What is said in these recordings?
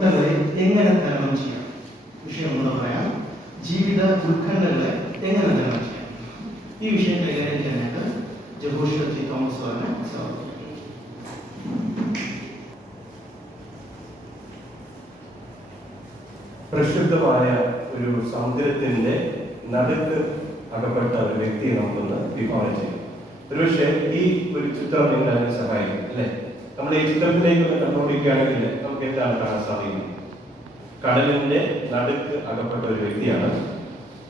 എങ്ങനെ തരണം ചെയ്യാം? വിഷയം എന്ന് പറയാം, ജീവിത ഉത്കണ്ഠകളെ എങ്ങനെ തരണം ചെയ്യാം. ഈ വിഷയം കൈകാര്യം ചെയ്യാനായിട്ട് ജഹോഷിയ ടി. തോമസ് സാറിനെ സ്വാഗതം. പ്രക്ഷുബ്ധമായ ഒരു സമുദ്രത്തിന്റെ നടുക്ക് അകപ്പെട്ട ഒരു വ്യക്തിയെ നമുക്കൊന്ന് വിഭാവനം ചെയ്യും. ഒരുപക്ഷെ ഈ ഒരു ചിത്രം നിങ്ങൾ അതിനെ സഹായിക്കും അല്ലെ? നമ്മൾ ഈ ചിത്രത്തിലേക്ക് ഒന്ന് കണ്ടുപിടിക്കുകയാണെങ്കിൽ നമുക്ക് എന്താണ് കാണാൻ സാധിക്കുന്നത്? കടലിന്റെ നടുക്ക് അകപ്പെട്ട ഒരു വ്യക്തിയാണ്.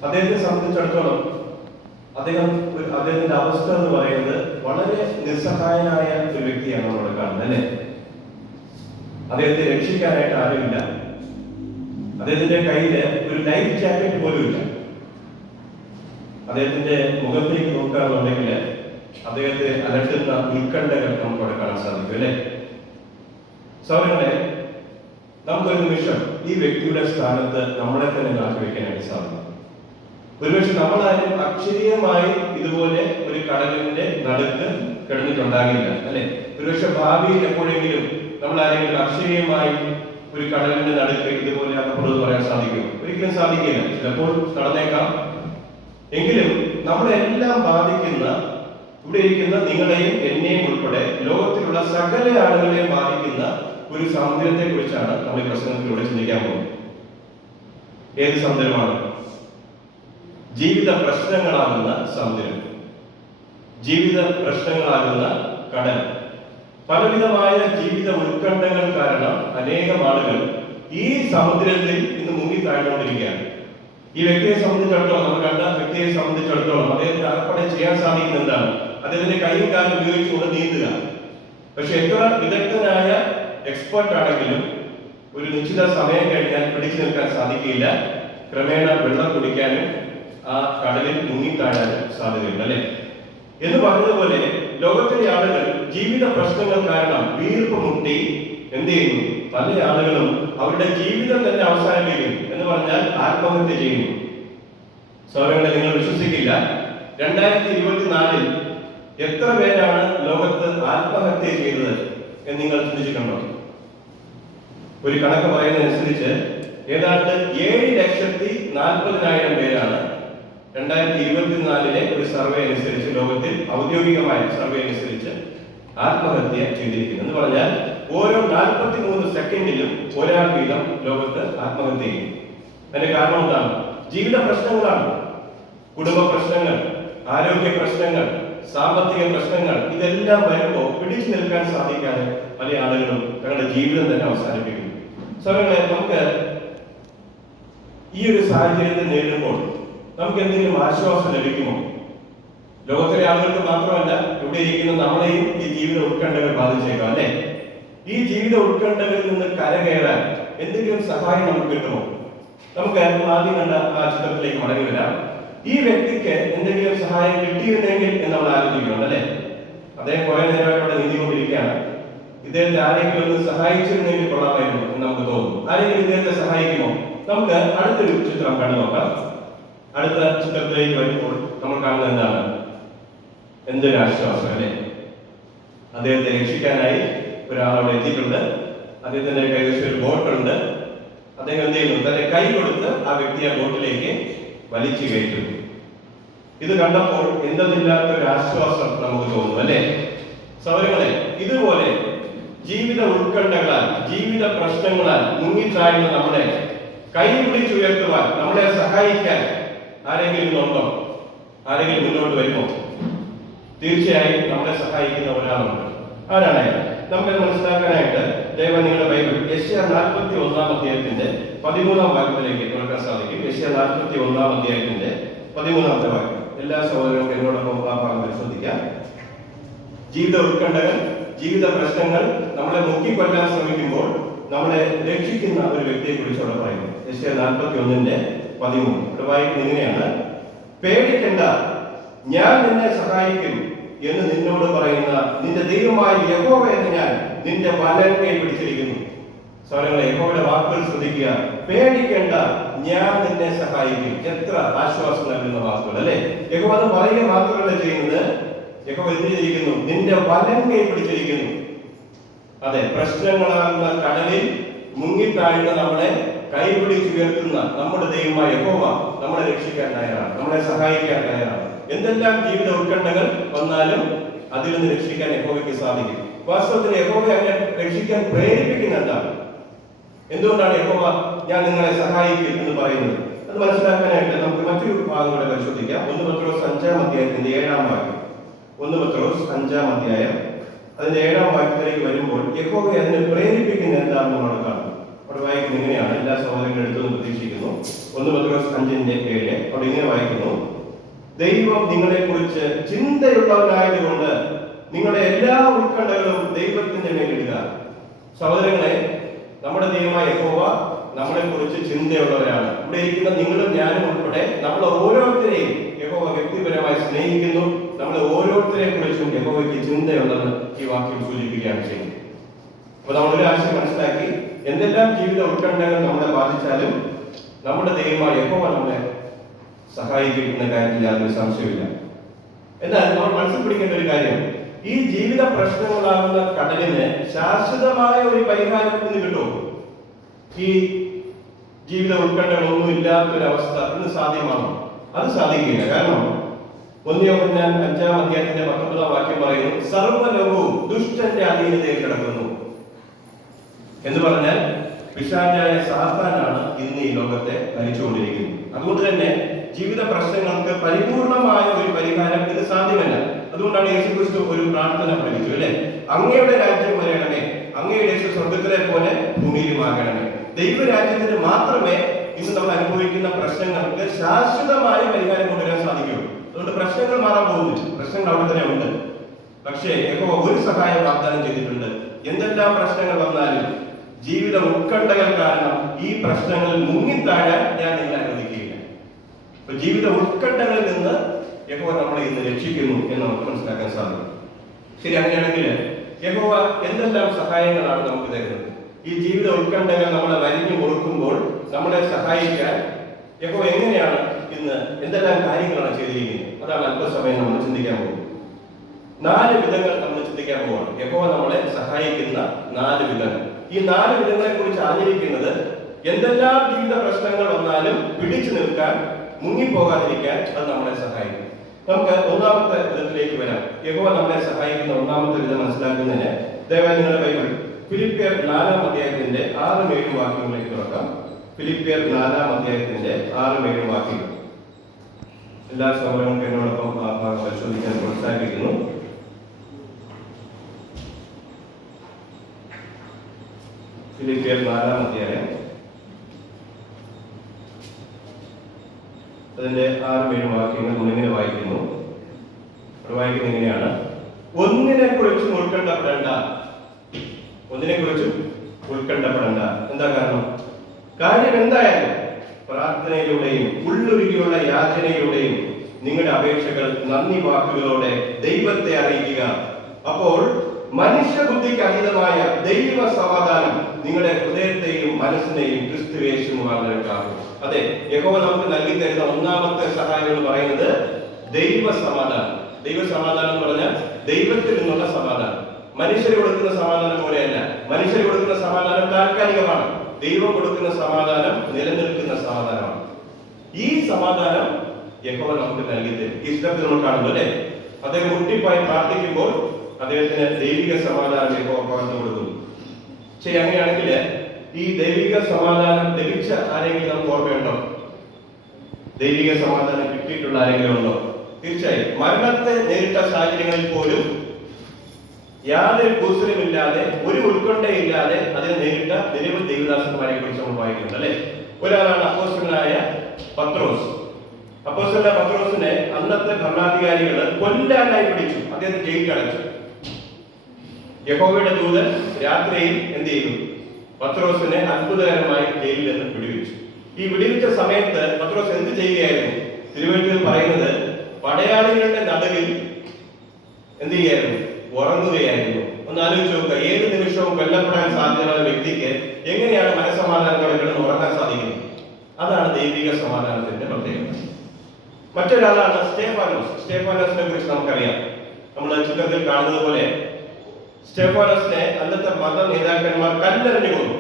അദ്ദേഹത്തെ സംബന്ധിച്ചിടത്തോളം അദ്ദേഹത്തിന്റെ അവസ്ഥ എന്ന് പറയുന്നത് വളരെ നിസ്സഹായനായ ഒരു വ്യക്തിയാണ് നമ്മൾ കാണുന്നത് അല്ലെ? അദ്ദേഹത്തെ രക്ഷിക്കാനായിട്ട് ആരുമില്ല. അദ്ദേഹത്തിന്റെ കയ്യില് ഒരു ലൈഫ് ജാക്കറ്റ് പോലും ഇല്ല. അദ്ദേഹത്തിന്റെ മുഖത്തേക്ക് നോക്കുകയാണെന്നുണ്ടെങ്കിൽ അദ്ദേഹത്തെ അലട്ടുന്ന ഉത്കണ്ഠകൾ നമുക്ക് അവിടെ കാണാൻ സാധിക്കും അല്ലെ? സൗരങ്ങളെ, നമുക്കൊരു നിമിഷം ഈ വ്യക്തിയുടെ സ്ഥാനത്ത് നമ്മളെ തന്നെ മാറ്റി വെക്കാനായിട്ട് സാധിക്കും. ഒരുപക്ഷെ നമ്മളാരും അക്ഷരീയമായി ഇതുപോലെ ഒരു കടലിന്റെ നടുക്ക് കിടന്നിട്ടുണ്ടാകില്ല അല്ലെ? ഒരുപക്ഷെ ഭാവിയിൽ എപ്പോഴെങ്കിലും നമ്മൾ ആരെങ്കിലും അക്ഷരീയമായി ഒരു കടലിന്റെ നടുക്ക് ഇതുപോലെ അകപ്പെടുന്നത് പറയാൻ സാധിക്കും? ഒരിക്കലും സാധിക്കില്ല. ചിലപ്പോൾ നടന്നേക്കാം. എങ്കിലും നമ്മളെല്ലാം ബാധിക്കുന്ന, ഇവിടെ ഇരിക്കുന്ന നിങ്ങളെയും എന്നെയും ഉൾപ്പെടെ ലോകത്തിലുള്ള സകല ആളുകളെയും ബാധിക്കുന്ന ഒരു സമുദ്രത്തെ കുറിച്ചാണ് നമ്മൾ ഈ പ്രസംഗത്തിലൂടെ ചിന്തിക്കാൻ പോകുന്നത്. ഏത് സമുദ്രമാണ്? ജീവിത പ്രശ്നങ്ങളാകുന്ന സമുദ്രം, ജീവിത പ്രശ്നങ്ങളാകുന്ന കടൽ. പലവിധമായ ജീവിത ഉത്കണ്ഠകൾ കാരണം അനേകം ആളുകൾ ഈ സമുദ്രത്തിൽ ഇന്ന് മുങ്ങി താഴ്ന്നുകൊണ്ടിരിക്കുകയാണ്. ഈ വ്യക്തിയെ സംബന്ധിച്ചിടത്തോളം, നമ്മൾ കണ്ട വ്യക്തിയെ സംബന്ധിച്ചിടത്തോളം അദ്ദേഹത്തിന് അകപ്പെടെ ചെയ്യാൻ സാധിക്കുന്ന എന്താണ്? അദ്ദേഹത്തിന്റെ കൈയും കാലും ഉപയോഗിച്ചുകൊണ്ട് നീന്തുക. പക്ഷെ എത്ര വിദഗ്ധനായ എക്സ്പേർട്ട് ആണെങ്കിലും ഒരു നിശ്ചിത സമയം കഴിഞ്ഞാൽ പിടിച്ചു നിൽക്കാൻ സാധിക്കില്ല. ക്രമേണ വെള്ളം കുടിക്കാനും ആ കടലിൽ മുങ്ങിത്താഴാനും സാധ്യതയുണ്ട് അല്ലെ? എന്ന് പറഞ്ഞതുപോലെ ലോകത്തിലെ ആളുകൾ ജീവിത പ്രശ്നങ്ങൾ കാരണം വീർപ്പ് മുട്ടി എന്ത് ചെയ്യുന്നു? പല ആളുകളും അവരുടെ ജീവിതം തന്നെ അവസാനിപ്പിക്കും. എന്ന് പറഞ്ഞാൽ ആത്മഹത്യ ചെയ്യുന്നു. സൗരങ്ങളെ, നിങ്ങൾ വിശ്വസിക്കില്ല, 2024 എത്ര പേരാണ് ലോകത്ത് ആത്മഹത്യ ചെയ്തത് എന്ന് നിങ്ങൾ ചിന്തിച്ചിട്ടുണ്ടോ? ഒരു കണക്ക് പറയുന്നതനുസരിച്ച് ഏതാണ്ട് 7,40,000 പേരാണ് 2024 ഒരു സർവേ അനുസരിച്ച്, ലോകത്തിൽ ഔദ്യോഗികമായ സർവേ അനുസരിച്ച് ആത്മഹത്യ ചെയ്തിരിക്കുന്നു. എന്ന് പറഞ്ഞാൽ ഓരോ 43 സെക്കൻഡിലും ഒരാൾ വീതം ലോകത്ത് ആത്മഹത്യ ചെയ്യും. അതിന്റെ കാരണം എന്താണ്? ജീവിത പ്രശ്നങ്ങളാണ്. കുടുംബ പ്രശ്നങ്ങൾ, ആരോഗ്യ പ്രശ്നങ്ങൾ, സാമ്പത്തിക പ്രശ്നങ്ങൾ, ഇതെല്ലാം വരുമ്പോൾ പിടിച്ചു നിൽക്കാൻ സാധിക്കാതെ പല ആളുകളും തങ്ങളുടെ ജീവിതം തന്നെ അവസാനിപ്പിക്കുന്നു. സ്വരങ്ങളെ, നമുക്ക് ഈ ഒരു സാഹചര്യത്തെ നേരിടുമ്പോൾ നമുക്ക് എന്തെങ്കിലും ആശ്വാസം ലഭിക്കുമോ? ലോകത്തിലെ ആളുകൾക്ക് മാത്രമല്ല, ഇവിടെ ഇരിക്കുന്ന നമ്മളെയും ഈ ജീവിത ഉത്കണ്ഠകൾ ബാധിച്ചേക്കാം അല്ലെ? ഈ ജീവിത ഉത്കണ്ഠകളിൽ നിന്ന് കരകയറാൻ എന്തെങ്കിലും സഹായം നമുക്ക് കിട്ടുമോ? നമുക്ക് ആദ്യം കണ്ട ആ ചിത്രത്തിലേക്ക് മടങ്ങി വരാം. ഈ വ്യക്തിക്ക് എന്തെങ്കിലും സഹായം കിട്ടിയിരുന്നെങ്കിൽ എന്ന് നമ്മൾ ആലോചിക്കണം അല്ലെ? അദ്ദേഹം കുറെ നേരമായിട്ട് അവിടെ നീന്തിക്കൊണ്ടിരിക്കുകയാണ്. ഇദ്ദേഹത്തെ ആരെങ്കിലും ഒന്ന് സഹായിച്ചിരുന്നെങ്കിൽ കൊള്ളാമായിരുന്നു എന്ന് നമുക്ക് തോന്നുന്നു. ആരെങ്കിലും ഇദ്ദേഹത്തെ സഹായിക്കുമോ? നമുക്ക് അടുത്തൊരു ചിത്രം കണ്ടു നോക്കാം. അടുത്ത ചിത്രത്തിലേക്ക് വരുമ്പോൾ നമ്മൾ കാണുന്നത് എന്താണ്? എന്തൊരു ആശ്വാസം അല്ലെ? അദ്ദേഹത്തെ രക്ഷിക്കാനായി ഒരാൾ അവിടെ എത്തിയിട്ടുണ്ട്. അദ്ദേഹത്തിന്റെ കൈവശം ഒരു ബോട്ടുണ്ട്. അദ്ദേഹം എന്ത് ചെയ്യുന്നു? തന്റെ കൈ കൊടുത്ത് ആ വ്യക്തിയെ ബോട്ടിലേക്ക് വലിച്ചു കയറ്റുന്നു. ഇത് കണ്ടപ്പോൾ എന്തെന്നില്ലാത്ത ഒരു ആശ്വാസം നമുക്ക് തോന്നുന്നു അല്ലെ? സൗരങ്ങളെ, ഇതുപോലെ ജീവിത ഉത്കണ്ഠകളാൽ, ജീവിത പ്രശ്നങ്ങളാൽ മുങ്ങിത്താഴ്ന്ന നമ്മളെ കൈ പിടിച്ചുയർത്തുവാൻ, നമ്മളെ സഹായിക്കാൻ ആരെങ്കിലും ഉണ്ടോ? ആരെങ്കിലും മുന്നോട്ട് വരുമോ? തീർച്ചയായും നമ്മളെ സഹായിക്കുന്ന ഒരാളുണ്ട്. ആരാണ് അയാൾ? നമുക്കത് മനസ്സിലാക്കാനായിട്ട് ദയവായി നിങ്ങളുടെ ബൈബിൾ യെശയ്യാ 41 അധ്യായത്തിന്റെ 13 വാക്യത്തിലേക്ക് തുറക്കാൻ സാധിക്കും. യെശയ്യാ 41 അധ്യായത്തിന്റെ 13 വാക്യം. എല്ലാ സഹോദരങ്ങളും എന്നോടൊപ്പം ആ ഭാഗം പരിശോധിക്കാം. ജീവിത ഉത്കണ്ഠകൾ, ജീവിത പ്രശ്നങ്ങൾ നമ്മളെ മുക്കിക്കൊല്ലാൻ ശ്രമിക്കുമ്പോൾ നമ്മളെ രക്ഷിക്കുന്ന ഒരു വ്യക്തിയെ കുറിച്ച് അവിടെ പറയുന്നു. യെശയ്യാ 41:13 ഇവിടെ വായിക്കുന്നത് ഇങ്ങനെയാണ്: പേടിക്കണ്ട, ഞാൻ നിന്നെ സഹായിക്കും എന്ന് നിന്നോട് പറയുന്ന നിന്റെ ദൈവമായ യഹോവ എന്ന് ഞാൻ നിന്റെ വലങ്കൈ പിടിച്ചിരിക്കുന്നു. സൗരങ്ങളെ, യഹോവയുടെ വാക്കുകൾ ശ്രദ്ധിക്കുക. പേടിക്കണ്ട, ഞാൻ നിന്നെ സഹായിക്കും. എത്ര ആശ്വാസം നൽകുന്ന വാക്കുകൾ അല്ലെ? യഹോവ അത് പറയുക മാത്രമല്ല ചെയ്യുന്നത്, യഹോവ എന്ത് ചെയ്തിരിക്കുന്നു? നിന്റെ വലങ്കൈ പിടിച്ചിരിക്കുന്നു. അതെ, പ്രശ്നങ്ങളാകുന്ന കടലിൽ മുങ്ങിത്താഴ്ന്ന നമ്മളെ കൈപിടിച്ചുയർത്തുന്ന നമ്മുടെ ദൈവമായ യഹോവ നമ്മളെ രക്ഷിക്കാൻ തയ്യാറാണ്, നമ്മളെ സഹായിക്കാൻ തയ്യാറാണ്. എന്തെല്ലാം ജീവിത ഉത്കണ്ഠകൾ വന്നാലും അതിൽ നിന്ന് രക്ഷിക്കാൻ യഹോവയ്ക്ക് സാധിക്കും. വാസ്തവത്തിൽ യഹോവയെ അങ്ങനെ രക്ഷിക്കാൻ പ്രേരിപ്പിക്കുന്ന എന്താണ്? എന്തുകൊണ്ടാണ് യഹോവ ഞാൻ നിങ്ങളെ സഹായിക്കും എന്ന് പറയുന്നത്? അത് മനസ്സിലാക്കാനായിട്ട് നമുക്ക് മറ്റൊരു ഭാഗം കൂടെ പരിശോധിക്കാം. 1 പത്രോസ് 5-ാം അധ്യായത്തിന്റെ 7-ാം വാക്യം. 1 പത്രോസ് 5-ാം അധ്യായം അതിന്റെ 7-ാം വാക്യത്തിലേക്ക് വരുമ്പോൾ യഹോവയെ അതിനെ പ്രേരിപ്പിക്കുന്ന എന്താണെന്ന് നമ്മൾ കാണും. അവിടെ വായിക്കുന്നത് ഇങ്ങനെയാണ്, എല്ലാ സഹോദരങ്ങളും എടുത്തെന്ന് പ്രതീക്ഷിക്കുന്നു. 1 പത്രോസ് 5:7 അവിടെ ഇങ്ങനെ വായിക്കുന്നു: ദൈവം നിങ്ങളെ കുറിച്ച് ചിന്തയുള്ളവനായതുകൊണ്ട് നിങ്ങളുടെ എല്ലാ ഉത്കണ്ഠകളും ദൈവത്തിന്റെ മേലിടുക. സഹോദരങ്ങളെ, നമ്മുടെ ദൈവമായ യഹോവ നമ്മളെ കുറിച്ച് ചിന്തയുള്ളവരാണ്. ഇവിടെ ഇരിക്കുന്ന നിങ്ങളും ഞാനും ഉൾപ്പെടെ നമ്മൾ ഓരോരുത്തരെയും യഹോവ വ്യക്തിപരമായി സ്നേഹിക്കുന്നു. നമ്മളെ ഓരോരുത്തരെ കുറിച്ചും യഹോവയ്ക്ക് ചിന്തയുണ്ടെന്ന് ഈ വാക്യം സൂചിപ്പിക്കുകയാണ് ചെയ്യുന്നത്. അപ്പൊ നമ്മളൊരു ആശയം മനസ്സിലാക്കി, എന്തെല്ലാം ജീവിത ഉത്കണ്ഠകൾ നമ്മളെ ബാധിച്ചാലും നമ്മുടെ ദൈവമായ യഹോവ നമ്മളെ സഹായിക്കുന്ന കാര്യത്തിൽ യാതൊരു സംശയമില്ല. എന്നാൽ നമ്മൾ മനസ്സിൽ പിടിക്കേണ്ട ഒരു കാര്യം, ഈ ജീവിത പ്രശ്നങ്ങളാകുന്ന കടലിന് ശാശ്വതമായ ഒരു പരിഹാരം ഇന്ന് കിട്ടുമോ? ഈ ജീവിത ഉത്കണ്ഠകളൊന്നും ഇല്ലാത്തൊരവസ്ഥ ഇന്ന് സാധ്യമാണോ? അത് സാധിക്കില്ല. കാരണം 1 യോഹന്നാൻ 5-ാം അധ്യായത്തിന്റെ 19-ാം വാക്യം പറയുന്നു, സർവ്വലോകവും ദുഷ്ടന്റെ അധീനതയിൽ കിടക്കുന്നു എന്ന് പറഞ്ഞാൽ പിശാചായ സാത്താനാണ് ഇന്ന് ഈ ലോകത്തെ ഭരിച്ചുകൊണ്ടിരിക്കുന്നത്. അതുകൊണ്ട് തന്നെ ജീവിത പ്രശ്നങ്ങൾക്ക് പരിപൂർണമായ ഒരു പരിഹാരം ഇന്ന് സാധ്യമല്ല. അതുകൊണ്ടാണ് യേശുക്രിസ്തു ഒരു പ്രാർത്ഥന പഠിപ്പിച്ചു, അല്ലെ? അങ്ങയുടെ രാജ്യം വരണമേ, അങ്ങയുടെ യേശു സ്വർഗത്തിലെ പോലെ ഭൂമിയിലുമാകണമേ. ദൈവരാജ്യത്തിന് മാത്രമേ ഇന്ന് നമ്മൾ അനുഭവിക്കുന്ന പ്രശ്നങ്ങൾക്ക് ശാശ്വതമായ പരിഹാരം കൊണ്ടുവരാൻ സാധിക്കൂ. അതുകൊണ്ട് പ്രശ്നങ്ങൾ മാറാൻ പോകുന്നില്ല, പ്രശ്നങ്ങൾ അവിടെ തന്നെ ഉണ്ട്. പക്ഷേ യഹോവ ഒരു സഹായം വാഗ്ദാനം ചെയ്തിട്ടുണ്ട്. എന്തെല്ലാം പ്രശ്നങ്ങൾ വന്നാലും ജീവിത ഉത്കണ്ഠകൾ കാരണം ഈ പ്രശ്നങ്ങളിൽ മുങ്ങിത്താഴാൻ ഞാൻ നിങ്ങളെ അനുവദിക്കുകയില്ല. അപ്പൊ ജീവിത ഉത്കണ്ഠകളിൽ നിന്ന് യഹോവ നമ്മളെ ഇന്ന് രക്ഷിക്കുന്നു എന്ന് നമുക്ക് മനസ്സിലാക്കാൻ സാധിക്കും. ശരി, അങ്ങനെയാണെങ്കിൽ യഹോവ എന്തെല്ലാം സഹായങ്ങളാണ് നമുക്ക് തരുന്നത്? ഈ ജീവിത ഉത്കണ്ഠകൾ നമ്മളെ വരിഞ്ഞു കൊടുക്കുമ്പോൾ നമ്മളെ സഹായിക്കാൻ യഹോവ എങ്ങനെയാണ് ഇന്ന് എന്തെല്ലാം കാര്യങ്ങളാണ് ചെയ്തിരിക്കുന്നത്? അതാണ് അല്പസമയം നമ്മൾ ചിന്തിക്കാൻ പോകുന്നത്. 4 വിധങ്ങൾ നമ്മൾ ചിന്തിക്കാൻ പോവാണ്. യഹോവ നമ്മളെ സഹായിക്കുന്ന 4 വിധങ്ങൾ. ഈ 4 വിധങ്ങളെ കുറിച്ച് അറിഞ്ഞിരിക്കുന്നത് എന്തെല്ലാം ജീവിത പ്രശ്നങ്ങൾ വന്നാലും പിടിച്ചു നിൽക്കാൻ, മുങ്ങിപ്പോകാതിരിക്കാൻ അത് നമ്മളെ സഹായിക്കും. നമുക്ക് 1-ാമത്തെ വിധത്തിലേക്ക് വരാം. യഹോവ നമ്മളെ സഹായിക്കുന്ന 1-ാമത്തെ വിധം മനസ്സിലാക്കുന്നതിന് ദയവായി നിങ്ങളുടെ ബൈബിൾ ഫിലിപ്പിയർ 4-ാം അധ്യായത്തിന്റെ 6-7 വാക്യങ്ങളിലേക്ക് തുറക്കാം. ഫിലിപ്പിയർ 4-ാം അധ്യായത്തിന്റെ 6-7 വാക്യങ്ങൾ. എല്ലാ സഹോദരങ്ങൾക്കും എന്നോടൊപ്പം ആ ഭാഗം പരിശോധിക്കാൻ പ്രോത്സാഹിപ്പിക്കുന്നു. ഫിലിപ്പിയർ 4-ാം അധ്യായം അതിന്റെ 6-7 വാക്യങ്ങൾ നമ്മളിങ്ങനെ വായിക്കുന്നു. വായിക്കുന്നത് എങ്ങനെയാണ്: ഒന്നിനെ കുറിച്ചും ഉത്കണ്ഠപ്പെടേണ്ട. എന്താ കാരണം? കാര്യം എന്തായാലും പ്രാർത്ഥനയിലൂടെയും ഉള്ളുരുകിയുള്ള യാചനയിലൂടെയും നിങ്ങളുടെ അപേക്ഷകൾ നന്ദി വാക്കുകളോടെ ദൈവത്തെ അറിയിക്കുക. അപ്പോൾ മനുഷ്യബുദ്ധിക്ക് അതീതമായ ദൈവ സമാധാനം നിങ്ങളുടെ ഹൃദയത്തെയും മനസ്സിനെയും ക്രിസ്തുയേശുവിൽ വളർത്താകും. അതെ, യഹോവ നമുക്ക് നൽകി തരുന്ന 1-ാമത്തെ സഹായം എന്ന് പറയുന്നത് ദൈവ സമാധാനം. ദൈവ സമാധാനം എന്ന് പറഞ്ഞാൽ ദൈവത്തിൽ നിന്നുള്ള സമാധാനം. മനുഷ്യർ കൊടുക്കുന്ന സമാധാനം പോലെയല്ല. മനുഷ്യർ കൊടുക്കുന്ന സമാധാനം താൽക്കാലികമാണ്. ദൈവം കൊടുക്കുന്ന സമാധാനം നിലനിൽക്കുന്ന സമാധാനമാണ്. ഈ സമാധാനം യഹോവ നമുക്ക് നൽകി തരും. ഈ സ്ഥലത്ത് നമ്മൾ കാണുന്നു, അല്ലെ? അദ്ദേഹം മുട്ടിപ്പായി പ്രാർത്ഥിക്കുമ്പോൾ അദ്ദേഹത്തിന് ദൈവിക സമാധാനം യഹോവ പകർന്നു കൊടുക്കുന്നു. ശരി, അങ്ങനെയാണെങ്കിൽ ഈ ദൈവിക സമാധാനം ലഭിച്ച ആരെങ്കിലും നമുക്ക് ഓർമ്മയുണ്ടോ? ദൈവിക സമാധാനം കിട്ടിയിട്ടുള്ള ആരെങ്കിലും ഉണ്ടോ? തീർച്ചയായും. മരണത്തെ നേരിട്ട സാഹചര്യങ്ങളിൽ പോലും യാതൊരു കൂസലുമില്ലാതെ, ഒരു ഉത്കണ്ഠയില്ലാതെ അതിനെ നേരിട്ട നിരവധി ദൈവദാസന്മാരെ കുറിച്ച് നമ്മൾ വായിക്കുന്നുണ്ട്, അല്ലെ? ഒരാളാണ് അപ്പോസ്തലനായ പത്രോസ്. അപ്പോസ്തലനായ പത്രോസിനെ അന്നത്തെ ഭരണാധികാരികൾ കൊല്ലാനായി പിടിച്ചു. അദ്ദേഹത്തെ ജയിലിൽ അടച്ചു. യഹോവയുടെ ദൂതൻ രാത്രിയിൽ എന്ത് ചെയ്തു? പത്രോസിനെ അത്ഭുതകരമായി ജയിലിൽ നിന്ന് വിടുവിച്ചു. ഈ വിടുവിച്ച സമയത്ത് പത്രോസ് എന്ത് ചെയ്യുകയായിരുന്നു? തിരുവഴുത്തിൽ പറയുന്നത് പടയാളികളുടെ നടുവിൽ എന്ത് ചെയ്യായിരുന്നു? ഉറങ്ങുകയായിരുന്നു. ഒന്ന് ആലോചിച്ച് നോക്കുക. ഏത് നിമിഷവും കൊല്ലപ്പെടാൻ സാധ്യതയുള്ള വ്യക്തിക്ക് എങ്ങനെയാണ് മനസ്സമാധാനത്തോടെ കിടന്ന് ഉറങ്ങാൻ സാധിക്കുന്നത്? അതാണ് ദൈവിക സമാധാനത്തിന്റെ പ്രത്യേകത. മറ്റൊരാളാണ് സ്റ്റെഫാനോസ്. സ്റ്റെഫാനോസിനെ കുറിച്ച് നമുക്കറിയാം. നമ്മൾ ചിത്രത്തിൽ കാണുന്നത് പോലെ സ്റ്റെഫാനോസിനെ അന്നത്തെ മത നേതാക്കന്മാർ കല്ലെറിഞ്ഞു കൊന്നു.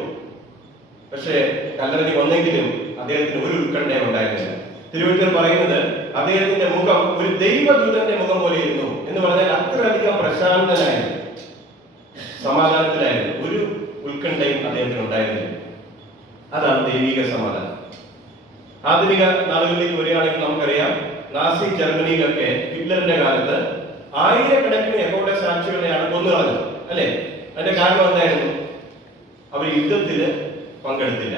പക്ഷേ കല്ലറയിൽ വന്നെങ്കിലും അദ്ദേഹത്തിന് ഒരു ഉത്കണ്ഠയും ഉണ്ടായിരുന്നില്ല. തിരുവചനം പറയുന്നത് അദ്ദേഹത്തിന്റെ മുഖം ഒരു ദൈവദൂതന്റെ മുഖം പോലെ ഇരുന്നു എന്ന് പറഞ്ഞാൽ അത്രയധികം പ്രശാന്തനായിരുന്നു, സമാധാനത്തിലായിരുന്നു. ഒരു ഉത്കണ്ഠയും അദ്ദേഹത്തിന് ഉണ്ടായിരുന്നില്ല. അതാണ് ദൈവിക സമാധാനം. ആധുനിക നാളുകളിലേക്ക് വരികയാണെങ്കിൽ നമുക്കറിയാം, നാസി ജർമ്മനിയിലൊക്കെ ഹിറ്റ്ലറിന്റെ കാലത്ത് ആയിരക്കണക്കിന് യഹോവയുടെ സാക്ഷികളെയാണ് കൊന്നുകളഞ്ഞത്, അല്ലെ? അതിന്റെ കാരണം എന്തായിരുന്നു? അവർ യുദ്ധത്തില് പങ്കെടുത്തില്ല.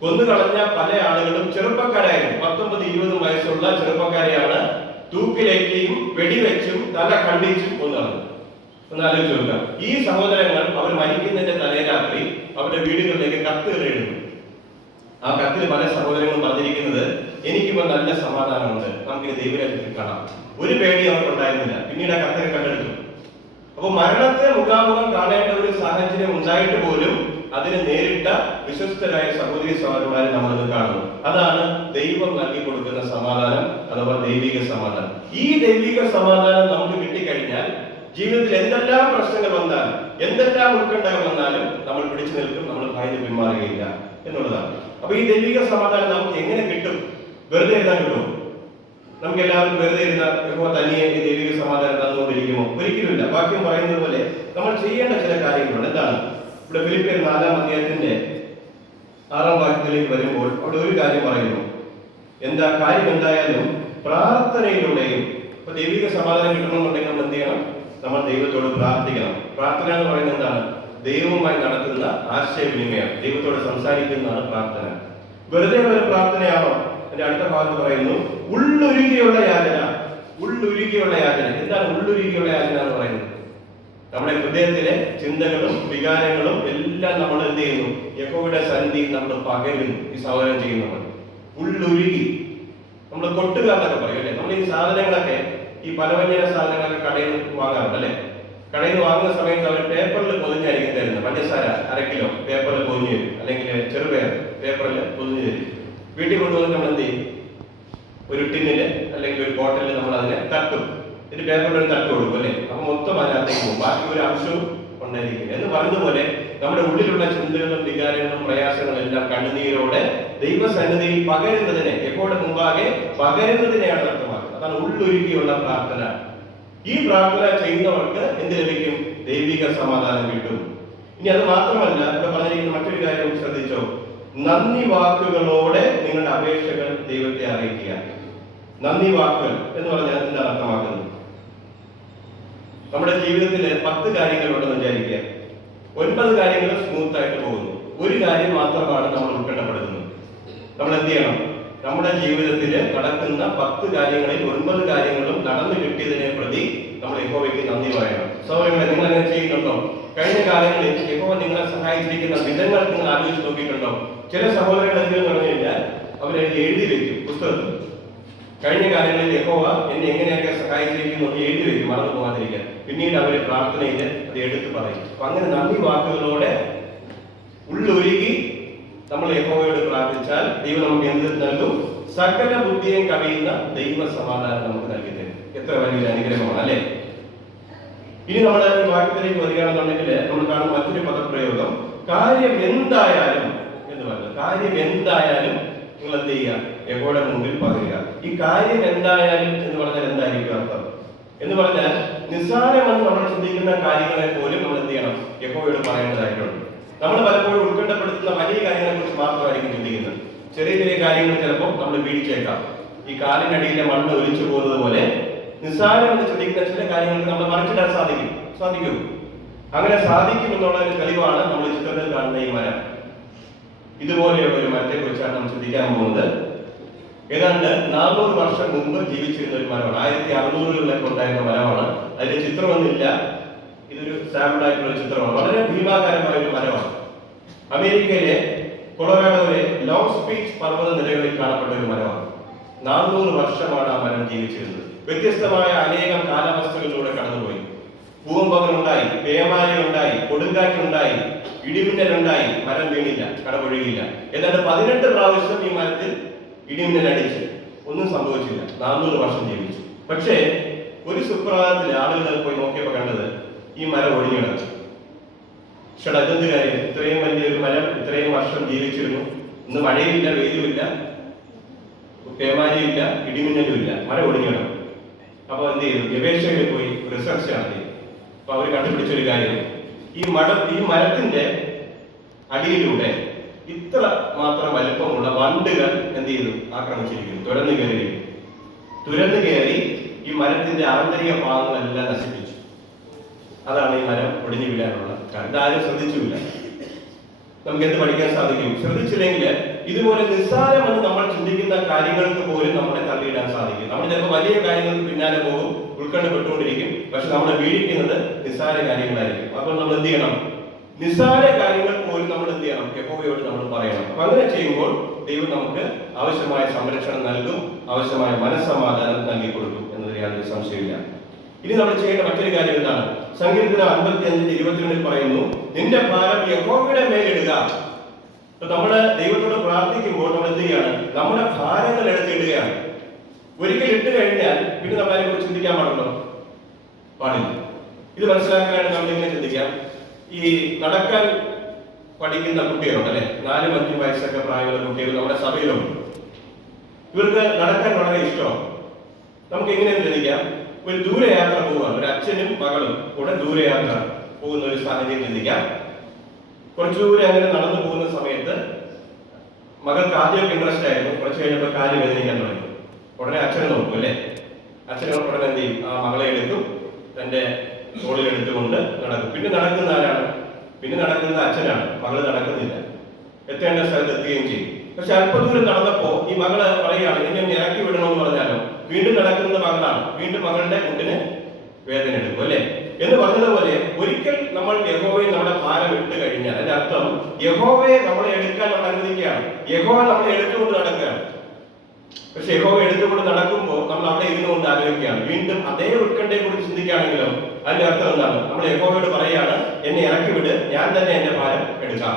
കൊന്നുകളഞ്ഞ പല ആളുകളും ചെറുപ്പക്കാരായിരുന്നു. 19-20 വയസ്സുള്ള ചെറുപ്പക്കാരെയാണ് തൂക്കിലേറ്റിയും വെടിവെച്ചും തല കണ്ടിച്ചും കൊന്നുകളഞ്ഞത്. ഒന്ന് ആലോചിച്ച് നോക്കുക. ഈ സഹോദരങ്ങൾ അവർ മരിക്കുന്നതിന്റെ തലേരാത്രി അവരുടെ വീടുകളിലേക്ക് കത്തുകൾ എഴുതുന്നു. ആ കത്തിൽ പല സഹോദരങ്ങളും പറഞ്ഞിരിക്കുന്നത്, എനിക്കിപ്പോ നല്ല സമാധാനമുണ്ട്, നമുക്ക് ദൈവരാജ്യത്തിൽ കാണാം. ഒരു പേടി അവർക്കുണ്ടായിരുന്നില്ല. പിന്നീട് ആ കത്തൊക്കെ കണ്ടെടുത്തു. അപ്പൊ മരണത്തെ മുഖാമുഖം കാണേണ്ട ഒരു സാഹചര്യം ഉണ്ടായിട്ട് പോലും അതിന് നേരിട്ട വിശ്വസ്തരായ സഹോദരി സഹോദരന്മാരെ നമ്മളിന്ന് കാണുന്നു. അതാണ് ദൈവം നൽകി കൊടുക്കുന്ന സമാധാനം, അഥവാ ദൈവിക സമാധാനം. ഈ ദൈവിക സമാധാനം നമുക്ക് കിട്ടിക്കഴിഞ്ഞാൽ ജീവിതത്തിൽ എന്തെല്ലാം പ്രശ്നങ്ങൾ വന്നാലും, എന്തെല്ലാം ഉത്കണ്ഠകൾ വന്നാലും നമ്മൾ പിടിച്ചു നിൽക്കും, നമ്മൾ ഭയന്ന് പിന്മാറുകയില്ല എന്നുള്ളതാണ്. അപ്പൊ ഈ ദൈവിക സമാധാനം നമുക്ക് എങ്ങനെ കിട്ടും? വെറുതെ ഇരുന്നാൽ കിട്ടുമോ? നമുക്ക് എല്ലാവരും വെറുതെ ഇരുന്ന തനിയെ ഈ ദൈവിക സമാധാനം തന്നുകൊണ്ടിരിക്കുമോ? ഒരിക്കലുമില്ല. വാക്യം പറയുന്നത് പോലെ നമ്മൾ ചെയ്യേണ്ട ചില കാര്യങ്ങളുണ്ട്. എന്താണ്? ഇവിടെ ഫിലിപ്പിയർ 4-ാം അധ്യായത്തിന്റെ 6-ാം വാക്യത്തിലേക്ക് വരുമ്പോൾ അവിടെ ഒരു കാര്യം പറയുന്നു. എന്താ കാര്യം? എന്തായാലും പ്രാർത്ഥനയിലൂടെയും. ഇപ്പൊ ദൈവിക സമാധാനം കിട്ടണമെന്നുണ്ടെങ്കിൽ നമ്മൾ എന്ത് ചെയ്യണം? നമ്മൾ ദൈവത്തോട് പ്രാർത്ഥിക്കണം. പ്രാർത്ഥന എന്ന് പറയുന്നത് എന്താണ്? ദൈവവുമായി നടത്തുന്ന ആശയവിനിമയം, ദൈവത്തോട് സംസാരിക്കുന്നതാണ് പ്രാർത്ഥന. വെറുതെ ഒരു പ്രാർത്ഥനയാണോ? എന്റെ അടുത്ത ഭാഗത്ത് പറയുന്നു, ഉള്ളുരുകിയുള്ള യാചന. ഉള്ളുരുകിയുള്ള യാചന. എന്താണ് ഉള്ളുരുകിയുള്ള യാചന എന്ന് പറയുന്നത്? നമ്മുടെ ഹൃദയത്തിലെ ചിന്തകളും വികാരങ്ങളും എല്ലാം നമ്മൾ എന്ത് ചെയ്യുന്നു? യഹോവയുടെ സന്നിധിയിൽ നമ്മൾ പകരുന്നു. ഈ സഹോദരം ചെയ്യുന്നത് ഉള്ളുരുകി. നമ്മൾ കൊട്ടുക എന്നൊക്കെ പറയും, അല്ലെ? നമ്മൾ ഈ സാധനങ്ങളൊക്കെ, ഈ പലവ്യഞ്ജന സാധനങ്ങളൊക്കെ കടയിൽ നിന്ന് വാങ്ങാറുണ്ട്, അല്ലെ? കടയിൽ നിന്ന് വാങ്ങുന്ന സമയത്ത് അവർ പേപ്പറിൽ പൊതിഞ്ഞായിരിക്കും തരുന്നത്. പഞ്ചസാര 1 കിലോ പേപ്പറിൽ പൊതിഞ്ഞു തരും, അല്ലെങ്കിൽ ചെറുപയർ പേപ്പറിൽ പൊതിഞ്ഞു തരും. വീട്ടിൽ കൊണ്ടുവന്ന് നമ്മൾ എന്ത് ചെയ്യും? ഒരു ടിന്നില് അല്ലെങ്കിൽ ഒരു ബോട്ടിലിൽ നമ്മൾ അതിനെ തട്ടും. ഒരു പേപ്പറിൽ ഒരു തട്ട് കൊടുക്കും, അല്ലെ? അപ്പൊ മൊത്തം അതിനകത്തേക്ക് പോകും, ബാക്കി ഒരു അംശവും ഉണ്ടായിരിക്കും. എന്ന് പറഞ്ഞതുപോലെ നമ്മുടെ ഉള്ളിലുള്ള ചിന്തകളും വികാരങ്ങളും പ്രയാസങ്ങളും എല്ലാം കണ്ണുനീരോടെ ദൈവസന്നിധിയിൽ പകരുന്നതിനെ, എപ്പോഴും മുമ്പാകെ പകരുന്നതിനെയാണ് അർത്ഥമാക്കുന്നത്. അതാണ് ഉള്ളൊരുക്കിയുള്ള പ്രാർത്ഥന. ഈ പ്രാർത്ഥന ചെയ്യുന്നവർക്ക് എന്ത് ലഭിക്കും? ദൈവിക സമാധാനം കിട്ടും. ഇനി അത് മാത്രമല്ല, ഇവിടെ പറഞ്ഞിരിക്കുന്ന മറ്റൊരു കാര്യം ശ്രദ്ധിച്ചോ? നന്ദി വാക്കുകളോടെ നിങ്ങളുടെ അപേക്ഷകൾ ദൈവത്തെ അറിയിക്കുക. നന്ദി വാക്കുകൾ എന്ന് പറഞ്ഞാൽ എന്താണ് അർത്ഥമാക്കുന്നത്? നമ്മുടെ ജീവിതത്തിൽ 10 കാര്യങ്ങളുണ്ടെന്ന് വിചാരിക്കുക. 9 കാര്യങ്ങൾ സ്മൂത്ത് ആയിട്ട് പോകുന്നു. ഒരു കാര്യം മാത്രമാണ് നമ്മൾ ഉൾപ്പെടുന്നത്. നമ്മൾ എന്ത് ചെയ്യണം? നമ്മുടെ ജീവിതത്തിൽ നടക്കുന്ന 10 കാര്യങ്ങളിൽ 9 കാര്യങ്ങളും നടന്നു കിട്ടിയതിനെ പ്രതി നമ്മൾ യഹോവയ്ക്ക് നന്ദി പറയണം. സഹോദരങ്ങളെ, നിങ്ങൾ അങ്ങനെ ചെയ്യുന്നുണ്ടോ? കഴിഞ്ഞ കാലങ്ങളിൽ യഹോവ നിങ്ങളെ സഹായിച്ചിരിക്കുന്ന വിധങ്ങൾ നിങ്ങൾ ആലോചിച്ച് നോക്കിയിട്ടുണ്ടോ? ചില സഹോദരങ്ങൾ എന്തെന്ന് പറഞ്ഞു കഴിഞ്ഞാൽ അവരെ എഴുതി വെക്കും പുസ്തകത്തിൽ. കഴിഞ്ഞ കാലങ്ങളിൽ യഹോവ എന്നെ എങ്ങനെയൊക്കെ സഹായിച്ചിരിക്കുന്നു എന്ന് എഴുതി വെക്കും, മറന്നു പോകാതിരിക്കാൻ. പിന്നീട് അവര് പ്രാർത്ഥനയിൽ അത് എടുത്തു പറയും. അപ്പൊ അങ്ങനെ നന്ദി വാക്കുകളോടെ ഉള്ളൊരുക്കി നമ്മൾ യഹോവയോട് പ്രാർത്ഥിച്ചാൽ ദൈവം നമുക്ക് എന്ത് നൽകും? സകല ബുദ്ധിയും കവിയുന്ന ദൈവ സമാധാനം നമുക്ക് നൽകി തരും. എത്ര വലിയൊരു അനുഗ്രഹമാണ്, അല്ലെ? ഇനി നമ്മൾ ഈ വാക്യത്തിലേക്ക് വരികയാണെന്നുണ്ടെങ്കിൽ നമ്മൾ കാണുന്ന മറ്റൊരു പദപ്രയോഗം, കാര്യം എന്തായാലും എന്ന് പറയുന്നത്. കാര്യം എന്തായാലും നിങ്ങൾ എന്ത് ചെയ്യുക? യഹോവയുടെ മുമ്പിൽ പറയുക. ഈ കാര്യം എന്തായാലും എന്ന് പറഞ്ഞാൽ എന്തായിരിക്കും അർത്ഥം? എന്ന് പറഞ്ഞാൽ നിസ്സാരമെന്ന് നമ്മൾ ചിന്തിക്കുന്ന കാര്യങ്ങളെ പോലും നമ്മൾ എന്ത് ചെയ്യണം? യഹോവയോട് പറയേണ്ടതായിട്ടുണ്ട്. നമ്മൾ പലപ്പോഴും ഉത്കണ്ഠപ്പെടുത്തുന്ന വലിയ കാര്യങ്ങളെ കുറിച്ച് മാത്രമായിരിക്കും ചിന്തിക്കുന്നത്. ചെറിയ ചെറിയ കാര്യങ്ങൾ ചിലപ്പോൾ നമ്മൾ വീഴ്ചയേക്കാം. ഈ കാലിനടിയിലെ മണ്ണ് ഒലിച്ചു പോകുന്നത് പോലെ നിസ്സാരമെന്ന് ചിന്തിക്കുന്ന ചില കാര്യങ്ങൾക്ക് നമ്മൾ മറിച്ചിടാൻ സാധിക്കും. അങ്ങനെ സാധിക്കും എന്നുള്ളതിന് തെളിവാണ് നമ്മൾ ചിത്രത്തിൽ കാണുന്ന ഈ മരം. ഇതുപോലെയുള്ള ഒരു മരത്തെ കുറിച്ചാണ് നമ്മൾ ചിന്തിക്കാൻ പോകുന്നത്. ഏതാണ്ട് 400 വർഷം മുമ്പ് ജീവിച്ചിരുന്ന ഒരു മരമാണ്. 1600-കളിലൊക്കെ ഉണ്ടായിരുന്ന മരമാണ്. അതിന്റെ ചിത്രമൊന്നുമില്ല, ഇതൊരു സാമ്പിൾ ആയിട്ടുള്ള ഒരു ചിത്രമാണ്. വളരെ ഭീമാകാരമായ ഒരു മരമാണ്. അമേരിക്കയിലെ കൊളറാഡോയിലെ ലോങ് സ്പീച്ച് പർവ്വത നിരകളിൽ കാണപ്പെട്ട ഒരു മരമാണ്. 400 വർഷമാണ് ആ മരം ജീവിച്ചിരുന്നത്. വ്യത്യസ്തമായ അനേകം കാലാവസ്ഥകളിലൂടെ കടന്നുപോയി. ഭൂകമ്പങ്ങളുണ്ടായി, പേമാരി ഉണ്ടായി, കൊടുങ്കാറ്റുണ്ടായി, ഇടിമിന്നലുണ്ടായി. മരം വീണില്ല, കടപൊഴുകിയില്ല. ഏതാണ്ട് 18 പ്രാവശ്യം ഈ മരത്തിൽ ഇടിമിന്നൽ അടിച്ച് ഒന്നും സംഭവിച്ചില്ല. 400 വർഷം ജീവിച്ചു. പക്ഷേ ഒരു സുപ്രഭാതത്തിൽ ആളുകൾ പോയി നോക്കിയപ്പോൾ കണ്ടത് ഈ മരം ഒടിഞ്ഞു കിടന്നു. പക്ഷേ അതെന്ത് കാര്യം? ഇത്രയും വലിയൊരു മരം ഇത്രയും വർഷം ജീവിച്ചിരുന്നു. ഇന്ന് മഴയില്ല, വെയിലുമില്ല, പേമാരിയില്ല, ഇടിമിന്നലും ഇല്ല, മരം ഒടിഞ്ഞിടും. അപ്പൊ എന്ത് ചെയ്തു? ഗവേഷകർ പോയി റിസർച്ച് നടത്തി. അപ്പൊ അവർ കണ്ടുപിടിച്ചൊരു കാര്യം, ഈ മരത്തിന്റെ അടിയിലൂടെ ഇത്ര മാത്രം വലിപ്പമുള്ള വണ്ടുകൾ എന്ത് ചെയ്തു? ആക്രമിച്ചിരിക്കുന്നു, തുരന്നു കയറി ഈ മരത്തിന്റെ ആന്തരിക ഭാഗങ്ങളെല്ലാം നശിപ്പിച്ചു. അതാണ് ഈ മരം ഒടിഞ്ഞു വീഴാനുള്ള കാരണം. ഇതാരും ശ്രദ്ധിച്ചില്ല. നമുക്ക് എന്ത് പഠിക്കാൻ സാധിക്കും? ശ്രദ്ധിച്ചില്ലെങ്കിൽ ഇതുപോലെ നിസ്സാരമെന്ന് നമ്മൾ ചിന്തിക്കുന്ന കാര്യങ്ങൾക്ക് പോലും നമ്മളെ തള്ളിയിടാൻ സാധിക്കും. നമ്മൾ ചിലപ്പോൾ വലിയ കാര്യങ്ങൾക്ക് പിന്നാലെ പോകും, ഉത്കണ്ഠപ്പെട്ടുകൊണ്ടിരിക്കും. പക്ഷെ നമ്മളെ വീഴിക്കുന്നത് നിസ്സാര കാര്യങ്ങളായിരിക്കും. അപ്പോൾ നമ്മൾ എന്ത് ചെയ്യണം? നിസ്സാര കാര്യങ്ങൾ പോലും നമ്മൾ എന്ത് ചെയ്യണം? യഹോവയോട് നമ്മൾ പറയണം. അപ്പൊ അങ്ങനെ ചെയ്യുമ്പോൾ ദൈവം നമുക്ക് ആവശ്യമായ സംരക്ഷണം നൽകും, ആവശ്യമായ മനസ്സമാധാനം നൽകി കൊടുക്കും എന്നതിൽ യാതൊരു സംശയമില്ല. ഇനി നമ്മൾ ചെയ്യേണ്ട മറ്റൊരു കാര്യം എന്താണ്? സങ്കീർത്തനം 55:22 പറയുന്നു, നിന്റെ ഭാരം യഹോവയുടെ മേലിടുക. അപ്പൊ നമ്മള് ദൈവത്തോട് പ്രാർത്ഥിക്കുമ്പോൾ നമ്മൾ എന്ത് ചെയ്യാണ്? നമ്മുടെ ഭാരങ്ങൾ എടുത്തിടുകയാണ്. ഒരിക്കൽ ഇട്ട് കഴിഞ്ഞാൽ പിന്നെ നമ്മളെ കുറിച്ച് ചിന്തിക്കാൻ പാടില്ല. ഇത് മനസ്സിലാക്കാനായിട്ട് നമ്മൾ ഇങ്ങനെ ചിന്തിക്കാം. ഈ നടക്കാൻ പഠിക്കുന്ന കുട്ടികളുണ്ട് അല്ലെ, 4-5 വയസ്സൊക്കെ പ്രായമുള്ള കുട്ടികൾ നമ്മുടെ സഭയിലുണ്ട്. ഇവർക്ക് നടക്കാൻ വളരെ ഇഷ്ടമാണ്. നമുക്ക് എങ്ങനെ ചിന്തിക്കാം? ഒരു ദൂരയാത്ര പോവുകയാണ്, ഒരു അച്ഛനും മകളും കൂടെ ദൂരയാത്ര പോകുന്ന ഒരു സാഹചര്യം ചിന്തിക്കാം. കുറച്ചു ദൂരെ അങ്ങനെ നടന്നു പോകുന്ന സമയത്ത് മകൾക്ക് ആദ്യമൊക്കെ ഇൻട്രസ്റ്റ് ആയിരുന്നു. കുറച്ച് കഴിഞ്ഞപ്പോൾ കാല് വേദനിക്കാൻ തുടങ്ങി. ഉടനെ അച്ഛനെ നോക്കും അല്ലെ. അച്ഛനെ ഉടനെ എന്ത് ചെയ്യും? ആ മകളെ എടുക്കും, തന്റെ തോളിൽ എടുത്തുകൊണ്ട് നടക്കും. പിന്നെ നടക്കുന്ന ആരാണ്? പിന്നെ നടക്കുന്ന അച്ഛനാണ്. മകള് നടക്കുന്നില്ല, എത്തേണ്ട സ്ഥലത്ത് എത്തുകയും ചെയ്യും. പക്ഷെ അല്പദൂരം നടന്നപ്പോ ഈ മകള് പറയുകയാണ്, ഇനി ഇറക്കി വിടണമെന്ന് പറഞ്ഞാലോ വീണ്ടും നടക്കുന്നത് മകളാണ്. വീണ്ടും മകളുടെ മുട്ടിന് വേദന എടുക്കും അല്ലെ. എന്ന് പറഞ്ഞതുപോലെ ഒരിക്കൽ നമ്മൾ യഹോവയെ നമ്മുടെ ഭാരം ഇട്ട് കഴിഞ്ഞാൽ അതിന്റെ അർത്ഥം യഹോവയെ നമ്മളെ എടുക്കാൻ നമ്മൾ അനുവദിക്കുകയാണ്. യഹോവ നമ്മളെ എടുത്തുകൊണ്ട് നടക്കുകയാണ്. പക്ഷെ യഹോവ എടുത്തുകൊണ്ട് നടക്കുമ്പോൾ നമ്മൾ അവിടെ ഇരുന്നുകൊണ്ട് ആലോചിക്കുകയാണ്. വീണ്ടും അതേ ഉത്കണ്ഠയെ കുറിച്ച് ചിന്തിക്കുകയാണെങ്കിലും അതിന്റെ അർത്ഥം എന്താണ്? നമ്മൾ യഹോവയോട് പറയുകയാണ്, എന്നെ ഇറക്കി വിട്, ഞാൻ തന്നെ എന്റെ ഭാരം എടുക്കാം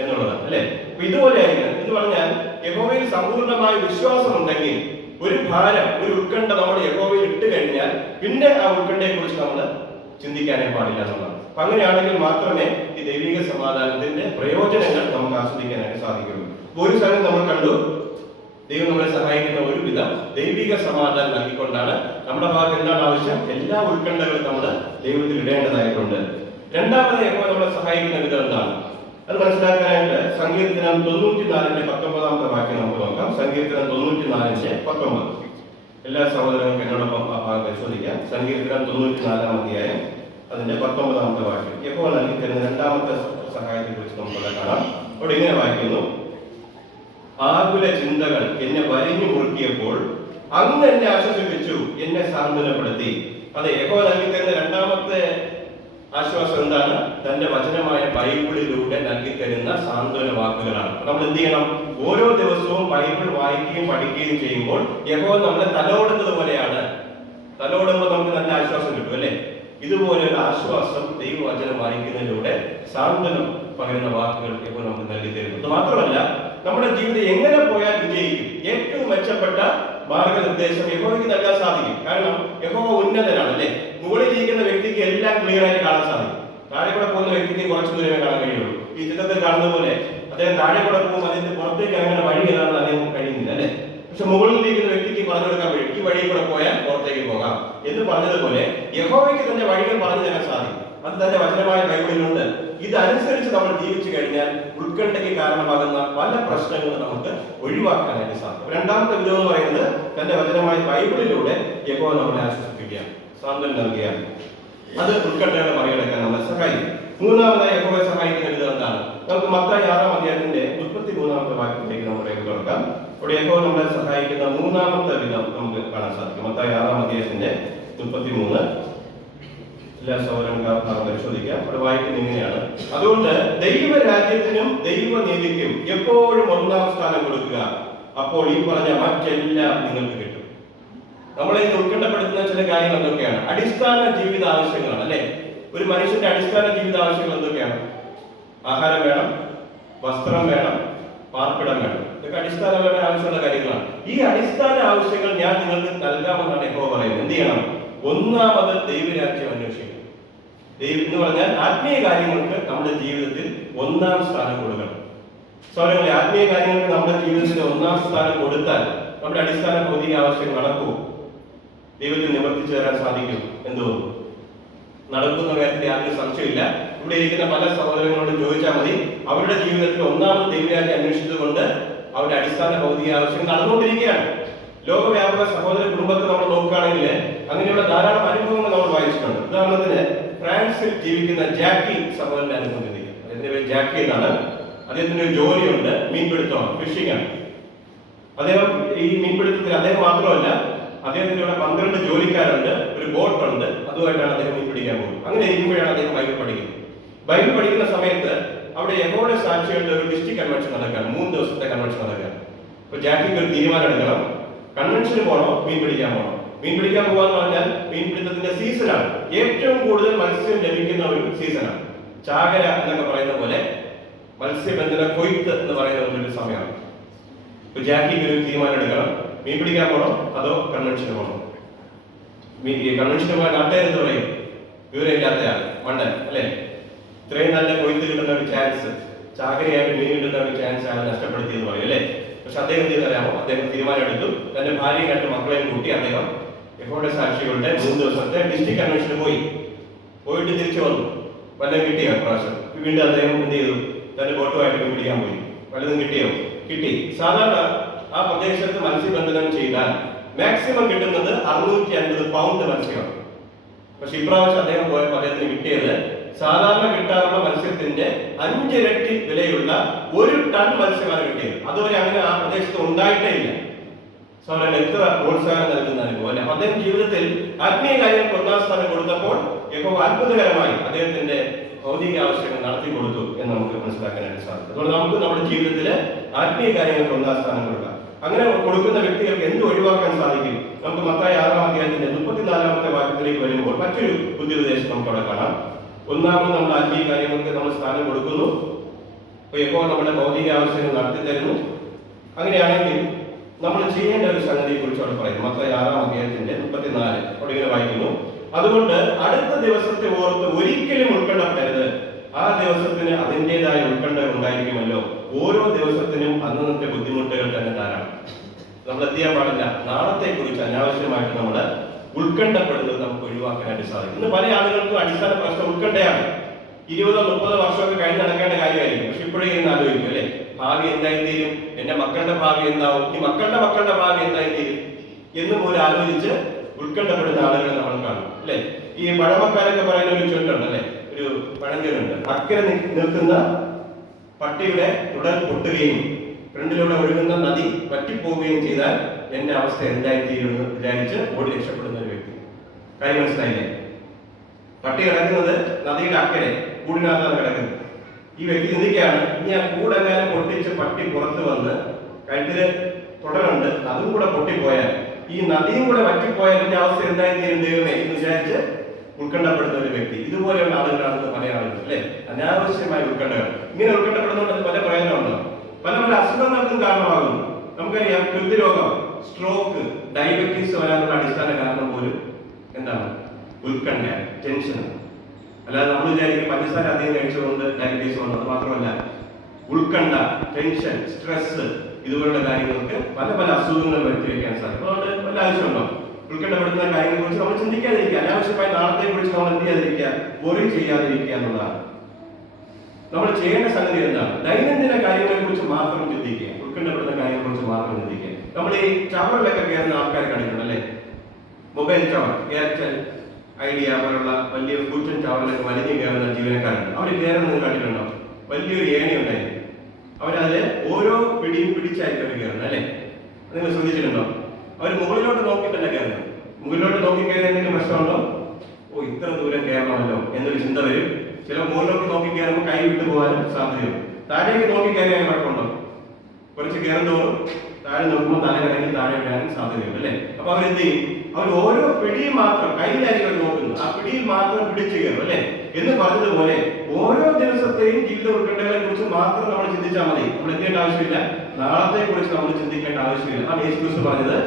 എന്നുള്ളതാണ് അല്ലെ. അപ്പൊ ഇതുപോലെ ആയിരിക്കണം എന്ന് പറഞ്ഞാൽ യഹോവയിൽ സമ്പൂർണ്ണമായ വിശ്വാസം ഉണ്ടെങ്കിൽ ഒരു ഭാരം, ഒരു ഉത്കണ്ഠ നമ്മൾ യഹോവയിൽ ഇട്ട് കഴിഞ്ഞാൽ പിന്നെ ആ ഉത്കണ്ഠയെ കുറിച്ച് നമ്മൾ ചിന്തിക്കാനേ പാടില്ല എന്നുള്ളതാണ്. അപ്പൊ അങ്ങനെയാണെങ്കിൽ മാത്രമേ ഈ ദൈവിക സമാധാനത്തിന്റെ പ്രയോജനങ്ങൾ നമുക്ക് ആസ്വദിക്കാനായിട്ട് സാധിക്കുള്ളൂ. ഒരു സമയം നമ്മൾ കണ്ടു, ദൈവം നമ്മളെ സഹായിക്കുന്ന ഒരുവിധം ദൈവിക സമാധാനം നൽകിക്കൊണ്ടാണ്. നമ്മുടെ ഭാഗത്ത് എന്താണ് ആവശ്യം? എല്ലാ ഉത്കണ്ഠകളും നമ്മൾ ദൈവത്തിൽ ഇടേണ്ടതായിട്ടുണ്ട്. രണ്ടാമത് യഹോവ നമ്മളെ സഹായിക്കുന്ന വിധം എന്താണ്? അത് മനസ്സിലാക്കാനായിട്ട് സങ്കീർത്തനം 94:19 വാക്യം നമുക്ക് നോക്കാം. സങ്കീർത്തനം 94:19. എല്ലാ സഹോദരങ്ങൾക്കും എന്നോടൊപ്പം ആ ഭാഗം പരിശോധിക്കാം. സങ്കീർത്തനം 94 അതിന്റെ 19 വാക്യം. യഹോവ നൽകി തരുന്ന രണ്ടാമത്തെ സഹായത്തെ കുറിച്ച് നമുക്ക് കാണാം. അവിടെ ഇങ്ങനെ വായിക്കുന്നു, ആകുല ചിന്തകൾ എന്നെ വലിഞ്ഞു മുറുക്കിയപ്പോൾ അങ്ങ് എന്നെ ആശ്വസിപ്പിച്ചു, എന്നെ സാന്ത്വനപ്പെടുത്തി. അതെ, യഹോവ നൽകി തരുന്ന രണ്ടാമത്തെ ആശ്വാസം എന്താണ്? തന്റെ വചനമായ ബൈബിളിലൂടെ നൽകി തരുന്ന സാന്ത്വന വാക്കുകളാണ്. നമ്മൾ എന്ത് ചെയ്യണം? ഓരോ ദിവസവും ബൈബിൾ വായിക്കുകയും പഠിക്കുകയും ചെയ്യുമ്പോൾ യഹോവ നമ്മളെ തലോടുന്നത് പോലെയാണ്. തലോടുമ്പോൾ നമുക്ക് നല്ല ആശ്വാസം കിട്ടും അല്ലെ. ഇതുപോലെയുള്ള ആശ്വാസം ദൈവവചനം വായിക്കുന്നതിലൂടെ സാന്ത്വനം പകരുന്ന വാക്കുകൾ യഹോവ നമുക്ക് നൽകി തരുന്നു. അത് മാത്രമല്ല, നമ്മുടെ ജീവിതം എങ്ങനെ പോയാൽ വിജയിക്കും, ഏറ്റവും മെച്ചപ്പെട്ട മാർഗനിർദ്ദേശം യഹോവയ്ക്ക് നൽകാൻ സാധിക്കും. കാരണം യഹോവ ഉന്നതനാണ് അല്ലെ. മുകളിൽ ഇരിക്കുന്ന വ്യക്തിക്ക് എല്ലാം ക്ലിയർ ആയിട്ട് കാണാൻ സാധിക്കും. താഴെ കൂടെ പോകുന്ന വ്യക്തിക്ക് കുറച്ചു ദൂരമേ കാണാൻ കഴിയുള്ളൂ. ഈ ചിത്രത്തിൽ കാണുന്ന പോലെ അദ്ദേഹം താഴെ കൂടെ പോകുമ്പോൾ അതിന്റെ പുറത്തേക്ക് അങ്ങനെ വഴി ഏതാണെന്ന് അദ്ദേഹം കഴിയുന്നില്ല അല്ലെ. പക്ഷെ മുകളിൽ ഇരിക്കുന്ന വ്യക്തിക്ക് പറഞ്ഞു കൊടുക്കാൻ കഴിയും, ഈ വഴിയിൽ കൂടെ പോയാൽ പുറത്തേക്ക് പോകാം എന്ന് പറഞ്ഞതുപോലെ യഹോവയ്ക്ക് തന്റെ വഴികൾ പറഞ്ഞു തരാൻ സാധിക്കും. അത് തന്റെ വചനമായ ബൈബിളിലുണ്ട്. ഇതനുസരിച്ച് നമ്മൾ ജീവിച്ചു കഴിഞ്ഞാൽ ഉത്കണ്ഠയ്ക്ക് കാരണമാകുന്ന പല പ്രശ്നങ്ങളും നമുക്ക് ഒഴിവാക്കാനായിട്ട് സാധിക്കും. രണ്ടാമത്തെ വിധം എന്ന് പറയുന്നത് തന്റെ വചനമായ ബൈബിളിലൂടെ യഹോവ നമ്മളെ ആശ്വസിപ്പിക്കുക, സാന്ത്വനം നൽകുക. അത് ഉത്കണ്ഠകളെ മറികടക്കാൻ നമ്മളെ സഹായിക്കും. മൂന്നാമതായി യഹോവയെ സഹായിക്കുന്ന വിധം എന്താണ്? നമുക്ക് മത്തായി 6-ന്റെ 33 വാക്യത്തിലേക്ക് നമ്മുടെ തുറക്കാം. അവിടെ യഹോവ നമ്മളെ സഹായിക്കുന്ന മൂന്നാമത്തെ വിധം നമുക്ക് കാണാൻ സാധിക്കും. മത്തായി 6-ന്റെ 33. എല്ലാ സൗരങ്ങളും പരിശോധിക്കാം. അവിടെ വായിക്കുന്നത് ഇങ്ങനെയാണ്, അതുകൊണ്ട് ദൈവരാജ്യത്തിനും ദൈവനീതിക്കും എപ്പോഴും ഒന്നാം സ്ഥാനം കൊടുക്കുക, അപ്പോൾ ഈ പറഞ്ഞ മറ്റെല്ലാം നിങ്ങൾക്ക് കിട്ടും. നമ്മളെ ഇത് ഉത്കണ്ഠപ്പെടുത്തുന്ന ചില കാര്യങ്ങൾ എന്തൊക്കെയാണ്? അടിസ്ഥാന ജീവിത ആവശ്യങ്ങളാണ് അല്ലെ. ഒരു മനുഷ്യന്റെ അടിസ്ഥാന ജീവിത ആവശ്യങ്ങൾ എന്തൊക്കെയാണ്? ആഹാരം വേണം, വസ്ത്രം വേണം, പാർപ്പിടം വേണം. ഇതൊക്കെ അടിസ്ഥാനപരമായ ആവശ്യമുള്ള കാര്യങ്ങളാണ്. ഈ അടിസ്ഥാന ആവശ്യങ്ങൾ ഞാൻ നിങ്ങൾക്ക് നൽകാമെന്നാണ് യഹോവ പറയുന്നത്. എന്ത് ചെയ്യണം? ഒന്നാമത് ദൈവരാജ്യം അന്വേഷിക്കണം. എന്ന് പറഞ്ഞാൽ ആത്മീയ കാര്യങ്ങൾക്ക് നമ്മുടെ ജീവിതത്തിൽ ഒന്നാം സ്ഥാനം കൊടുക്കണം. സൗരങ്ങളെ, ആത്മീയ കാര്യങ്ങൾക്ക് നമ്മുടെ ജീവിതത്തിൽ ഒന്നാം സ്ഥാനം കൊടുത്താൽ നമ്മുടെ അടിസ്ഥാന ഭൗതിക ആവശ്യങ്ങൾ നടക്കുമോ? ദൈവത്തിൽ നിവർത്തിച്ചു തരാൻ സാധിക്കും എന്തോ നടക്കുന്ന കാര്യത്തിൽ യാതൊരു സംശയമില്ല. ഇവിടെ ഇരിക്കുന്ന പല സഹോദരങ്ങളോടും ചോദിച്ചാൽ മതി, അവരുടെ ജീവിതത്തിൽ ഒന്നാമത് ദൈവരാജ്യം അന്വേഷിച്ചുകൊണ്ട് അവരുടെ അടിസ്ഥാന ഭൗതിക ആവശ്യങ്ങൾ നടന്നുകൊണ്ടിരിക്കുകയാണ്. ലോകവ്യാപക സഹോദര കുടുംബത്തെ നമ്മൾ നോക്കുകയാണെങ്കിൽ അങ്ങനെയുള്ള ധാരാളം അനുഭവങ്ങൾ നമ്മൾ വായിച്ചിട്ടുണ്ട്. ഉദാഹരണത്തിന് ഫ്രാൻസിൽ ജീവിക്കുന്ന ജാക്കി സഹോദരന്റെ അനുഭവം ചിന്തിക്കുക. അദ്ദേഹത്തിന്റെ പേര് ജാക്കി എന്നാണ്. അദ്ദേഹത്തിന് ഒരു ജോലിയുണ്ട്, മീൻപിടുത്തമാണ്, ഫിഷിംഗ് ആണ്. അദ്ദേഹം ഈ മീൻപിടുത്തത്തിൽ അദ്ദേഹം മാത്രമല്ല, അദ്ദേഹത്തിന് ഇവിടെ 12 ജോലിക്കാരുണ്ട്, ഒരു ബോട്ടുണ്ട്. അതുമായിട്ടാണ് അദ്ദേഹം മീൻ പിടിക്കാൻ പോകുന്നത്. അങ്ങനെ ഇരിക്കുമ്പോഴാണ് അദ്ദേഹം ബൈബിൾ പഠിക്കുന്നത്. ബൈബിൾ പഠിക്കുന്ന സമയത്ത് അവിടെ യഹോവയുടെ സാക്ഷികളുടെ ഒരു ഡിസ്ട്രിക്ട് കൺവെൻഷൻ നടക്കുകയാണ്. 3 ദിവസത്തെ കൺവെൻഷൻ നടക്കുകയാണ്. അപ്പൊ ജാക്കിക്ക് ഒരു തീരുമാനം എടുക്കണം, കൺവെൻഷന് പോകണോ മീൻ പിടിക്കാൻ പോകണോ? മീൻ പിടിക്കാൻ പോകാന്ന് പറഞ്ഞാൽ മീൻപിടുത്തത്തിന്റെ സീസണാണ്, ഏറ്റവും കൂടുതൽ മത്സ്യം ലഭിക്കുന്ന ഒരു സീസണാണ്. ചാകര എന്നൊക്കെ പറയുന്ന പോലെ മത്സ്യബന്ധന കൊയ്ത്ത് എന്ന് പറയുന്ന ഒരു സമയമാണ്. ഇപ്പൊ ജാക്കിക്ക് ഒരു തീരുമാനം എടുക്കണം, മീൻ പിടിക്കാൻ പോകണോ അതോ കൺവെൻഷന് പോകണോ? കൺവെൻഷന് പോകാൻ നാട്ടുകാർ എന്ത് പറയും? വിവരമില്ലാത്തയാൾ, മണ്ടൻ അല്ലെ? ഇത്രയും നല്ല കൊയ്ത്ത് കിട്ടുന്ന ഒരു ചാൻസ്, ചാകരയായിട്ട് മീൻ കിട്ടുന്ന ഒരു ചാൻസ് ആണ് നഷ്ടപ്പെടുത്തിയെന്ന് പറയും അല്ലെ? പക്ഷെ അദ്ദേഹം അറിയാമോ? അദ്ദേഹം തീരുമാനം എടുത്തു, തന്റെ ഭാര്യയും 2 മക്കളെയും കൂട്ടി അദ്ദേഹം യഹോവയുടെ സാക്ഷികളുടെ 3 ദിവസത്തെ ഡിസ്ട്രിക്ട് കൺവെൻഷന് പോയിട്ട് തിരിച്ചു വന്നു. വല്ലതും കിട്ടിയോ? പ്രാവശ്യം വീണ്ടും അദ്ദേഹം എന്ത് ചെയ്തു? തന്റെ ബോട്ടുമായിട്ട് മീൻ പിടിക്കാൻ പോയി. വല്ലതും കിട്ടിയോ? കിട്ടി. സാധാരണ ആ പ്രദേശത്ത് മത്സ്യബന്ധനം ചെയ്താൽ മാക്സിമം കിട്ടുന്നത് 650 പൗണ്ട് മത്സ്യമാണ്. പക്ഷെ ഇപ്രാവശ്യം അദ്ദേഹം പോയപ്പോൾ അദ്ദേഹത്തിന് കിട്ടിയത് സാധാരണ കിട്ടാറുള്ള മത്സ്യത്തിന്റെ 5 ഇരട്ടി വിലയുള്ള 1 ടൺ മത്സ്യമാണ് കിട്ടിയത്. അതുവരെ അങ്ങനെ ആ പ്രദേശത്ത് ഉണ്ടായിട്ടേ ഇല്ല. സൗരൻ എത്ര പ്രോത്സാഹനം നൽകുന്ന അനുഭവം അല്ലെ? അദ്ദേഹം ജീവിതത്തിൽ ആത്മീയ കാര്യങ്ങൾക്ക് ഒന്നാം സ്ഥാനം കൊടുത്തപ്പോൾ യഹോവ അത്ഭുതകരമായി അദ്ദേഹത്തിന്റെ ഭൗതിക ആവശ്യങ്ങൾ നടത്തി കൊടുത്തു എന്ന് നമുക്ക് മനസ്സിലാക്കാനായിട്ട് സാധിക്കും. അതുകൊണ്ട് നമുക്ക് നമ്മുടെ ജീവിതത്തിൽ ആത്മീയ കാര്യങ്ങൾക്ക് ഒന്നാം സ്ഥാനം കൊടുക്കാം. അങ്ങനെ കൊടുക്കുന്ന വ്യക്തികൾക്ക് എന്ത് ഒഴിവാക്കാൻ സാധിക്കും? നമുക്ക് മത്തായി 6-ാം അധ്യായത്തിന്റെ 34-ാമത്തെ വാക്യത്തിലേക്ക് വരുമ്പോൾ മറ്റൊരു ബുദ്ധിഉപദേശം നമുക്ക് അവിടെ കാണാം. ഒന്നാമത് നമ്മുടെ ആത്മീയ കാര്യങ്ങൾക്ക് നമ്മൾ സ്ഥാനം കൊടുക്കുന്നു, അപ്പൊ യഹോവ നമ്മുടെ ഭൗതിക ആവശ്യങ്ങൾ നടത്തി തരുന്നു. അങ്ങനെയാണെങ്കിൽ നമ്മൾ ചെയ്യേണ്ട ഒരു സംഗതിയെ കുറിച്ച് അവിടെ പറയുന്നു. മത്തായി 6-ാം അധ്യായത്തിന്റെ 34 അവിടെ ഇങ്ങനെ വായിക്കുന്നു, അതുകൊണ്ട് അടുത്ത ദിവസത്തെ ഓർത്ത് ഒരിക്കലും ഉത്കണ്ഠപ്പെടരുത്, ആ ദിവസത്തിന് അതിൻ്റെതായ ഉത്കണ്ഠ ഉണ്ടായിരിക്കുമല്ലോ. ഓരോ ദിവസത്തിനും അന്നത്തെ ബുദ്ധിമുട്ടുകൾ തന്നെ ധാരാളം. നമ്മൾ എന്ത് ചെയ്യാൻ പാടില്ല? നാളത്തെ കുറിച്ച് അനാവശ്യമായിട്ട് നമ്മൾ ഉത്കണ്ഠപ്പെടുന്നത് നമുക്ക് ഒഴിവാക്കാനായിട്ട് സാധിക്കും. ഇന്ന് പല ആളുകൾക്കും അടിസ്ഥാന പ്രശ്നം ഉത്കണ്ഠയാണ്. 20-30 വർഷമൊക്കെ കഴിഞ്ഞ് നടക്കേണ്ട കാര്യമായിരിക്കും. പക്ഷെ ഇപ്പോഴേ ഇന്ന് ആലോചിക്കും അല്ലെ, ഭാവി എന്തായിത്തീരും, എന്റെ മക്കളുടെ ഭാവി എന്താവും, ഈ മക്കളുടെ ഭാവി എന്തായിത്തീരും എന്ന് പോലും ആലോചിച്ച് ഉത്കണ്ഠപ്പെടുന്ന ആളുകളെ നമ്മൾ കാണും അല്ലെ? ഈ പഴമക്കാരൊക്കെ പറയുന്ന ഒരു ചൊല്ലുണ്ട് അല്ലെ, ഒരു പഴഞ്ചൊല്ലുണ്ട്, അക്കരെ നിൽക്കുന്ന പട്ടിയുടെ തുടൽ പൊട്ടുകയും ഫ്രണ്ടിലൂടെ ഒഴുകുന്ന നദി വറ്റിപ്പോവുകയും ചെയ്താൽ എന്റെ അവസ്ഥ എന്തായിത്തീരുമെന്ന് വിചാരിച്ച് ഓടി രക്ഷപ്പെടുന്ന ഒരു വ്യക്തി. കാര്യം മനസ്സിലായില്ലേ? പട്ടി കിടക്കുന്നത് നദിയുടെ അക്കരെ, കൂടിനകത്താണ് കിടക്കുന്നത്. ഈ വ്യക്തി ചിന്തിക്കുകയാണ്, ഇനി ആ കൂടെങ്ങാനും പൊട്ടിച്ച് പട്ടി പുറത്ത് വന്ന് കഴുത്തില് തുടരുണ്ട്, അതും കൂടെ പൊട്ടിപ്പോയാൽ, ഈ നദിയും കൂടെ വറ്റിപ്പോയാൽ എന്റെ അവസ്ഥ എന്തായിത്തീരും ദൈവമേ എന്ന് വിചാരിച്ച് ഉത്കണ്ഠപ്പെടുന്ന ഒരു വ്യക്തി. ഇതുപോലെയുള്ള ആളുകളാണെന്ന് പല ആളുകൾ അല്ലെ, അനാവശ്യമായ ഉത്കണ്ഠകൾ. ഇങ്ങനെ ഉത്കണ്ഠപ്പെടുന്നതുകൊണ്ട് പല പ്രയോജനമുണ്ടോ? പല അസുഖങ്ങൾക്കും കാരണമാകുന്നു. നമുക്കറിയാം, ഹൃദ്രോഗം, സ്ട്രോക്ക്, ഡയബറ്റീസ് വരാനുള്ള അടിസ്ഥാന കാരണം പോലും എന്താണ്? ഉത്കണ്ഠ, ടെൻഷൻ. അല്ലാതെ നമ്മൾ വിചാരിക്കും പഞ്ചസാര അധികം കഴിച്ചുകൊണ്ട് ഡയബറ്റീസ് വന്നത് മാത്രമല്ല, ഉത്കണ്ഠ, ടെൻഷൻ, സ്ട്രെസ് ഇതുപോലുള്ള കാര്യങ്ങൾക്ക് പല അസുഖങ്ങൾ വരുത്തി വയ്ക്കാൻ സാധിക്കും. അതുകൊണ്ട് വല്ല ആവശ്യമുണ്ടോ? ഉത്കണ്ഠപ്പെടുത്തുന്ന കാര്യങ്ങളെ കുറിച്ച് നമ്മൾ ചിന്തിക്കാതിരിക്കുക, അനാവശ്യമായി നാളത്തെ കുറിച്ച് നമ്മൾ എന്ത് ചെയ്യാതിരിക്കുക, വറി ചെയ്യാതിരിക്കുക എന്നുള്ളതാണ് നമ്മൾ ചെയ്യേണ്ട സംഗതി. എന്താണ്? ദൈനംദിന കാര്യങ്ങളെ കുറിച്ച് മാത്രം ചിന്തിക്കുക, ഉത്കണ്ഠപ്പെടുന്ന കാര്യങ്ങളെ കുറിച്ച് മാത്രം ചിന്തിക്കുക. നമ്മൾ ഈ ടവറിലൊക്കെ കയറുന്ന ആൾക്കാരെ കണ്ടിട്ടുണ്ട് അല്ലെ? മൊബൈൽ ടവർ, എയർടെൽ, ഐഡിയ പോലുള്ള വലിയ കൂറ്റൻ ടവറിലൊക്കെ വലിഞ്ഞു കയറുന്ന ജീവനക്കാരുണ്ട്. അവർ കയറുന്നത് കണ്ടിട്ടുണ്ടോ? വലിയൊരു ഏണി ഉണ്ടായിരുന്നു, അവരതില് ഓരോ പിടിയും പിടിച്ചായിരിക്കും അവർ കയറുന്നത് അല്ലെ? നിങ്ങൾ ശ്രദ്ധിച്ചിട്ടുണ്ടോ? അവർ മുകളിലോട്ട് നോക്കിയിട്ടല്ല കയറുന്നത്. മുകളിലോട്ട് നോക്കി കയറിയ എന്തെങ്കിലും പ്രശ്നമുണ്ടോ? ഓ, ഇത്ര ദൂരം കയറണമല്ലോ എന്നൊരു ചിന്ത വരും. ചില മുകളിലോട്ട് നോക്കി കയറുമ്പോൾ കൈ വിട്ടു പോകാനും സാധ്യതയുണ്ട്. താഴേക്ക് നോക്കി കയറിയാൽ കുഴപ്പമുണ്ടോ? കുറച്ച് കയറുന്നതോറും താഴെ നോക്കുമ്പോൾ തല കറങ്ങി താഴെ വീഴാനും സാധ്യതയുണ്ട് അല്ലെ? അപ്പൊ അവരെന്ത് ചെയ്യും? അവർ ഓരോ പിടിയും മാത്രം കയ്യിലായിരിക്കും അവർ നോക്കുന്നത്, ആ പിടിയിൽ മാത്രം പിടിച്ചു കയറും അല്ലെ? എന്ന് പറഞ്ഞതുപോലെ ഓരോ ദിവസത്തെയും ജീവിത ഉത്കണ്ഠകളെ കുറിച്ച് മാത്രം നമ്മൾ ചിന്തിച്ചാൽ മതി. നമ്മൾ എന്ത് ആവശ്യമില്ല, നാളത്തെ കുറിച്ച് നമ്മൾ ചിന്തിക്കേണ്ട ആവശ്യമില്ല. ആ യേശു ക്രിസ്തു പറഞ്ഞത്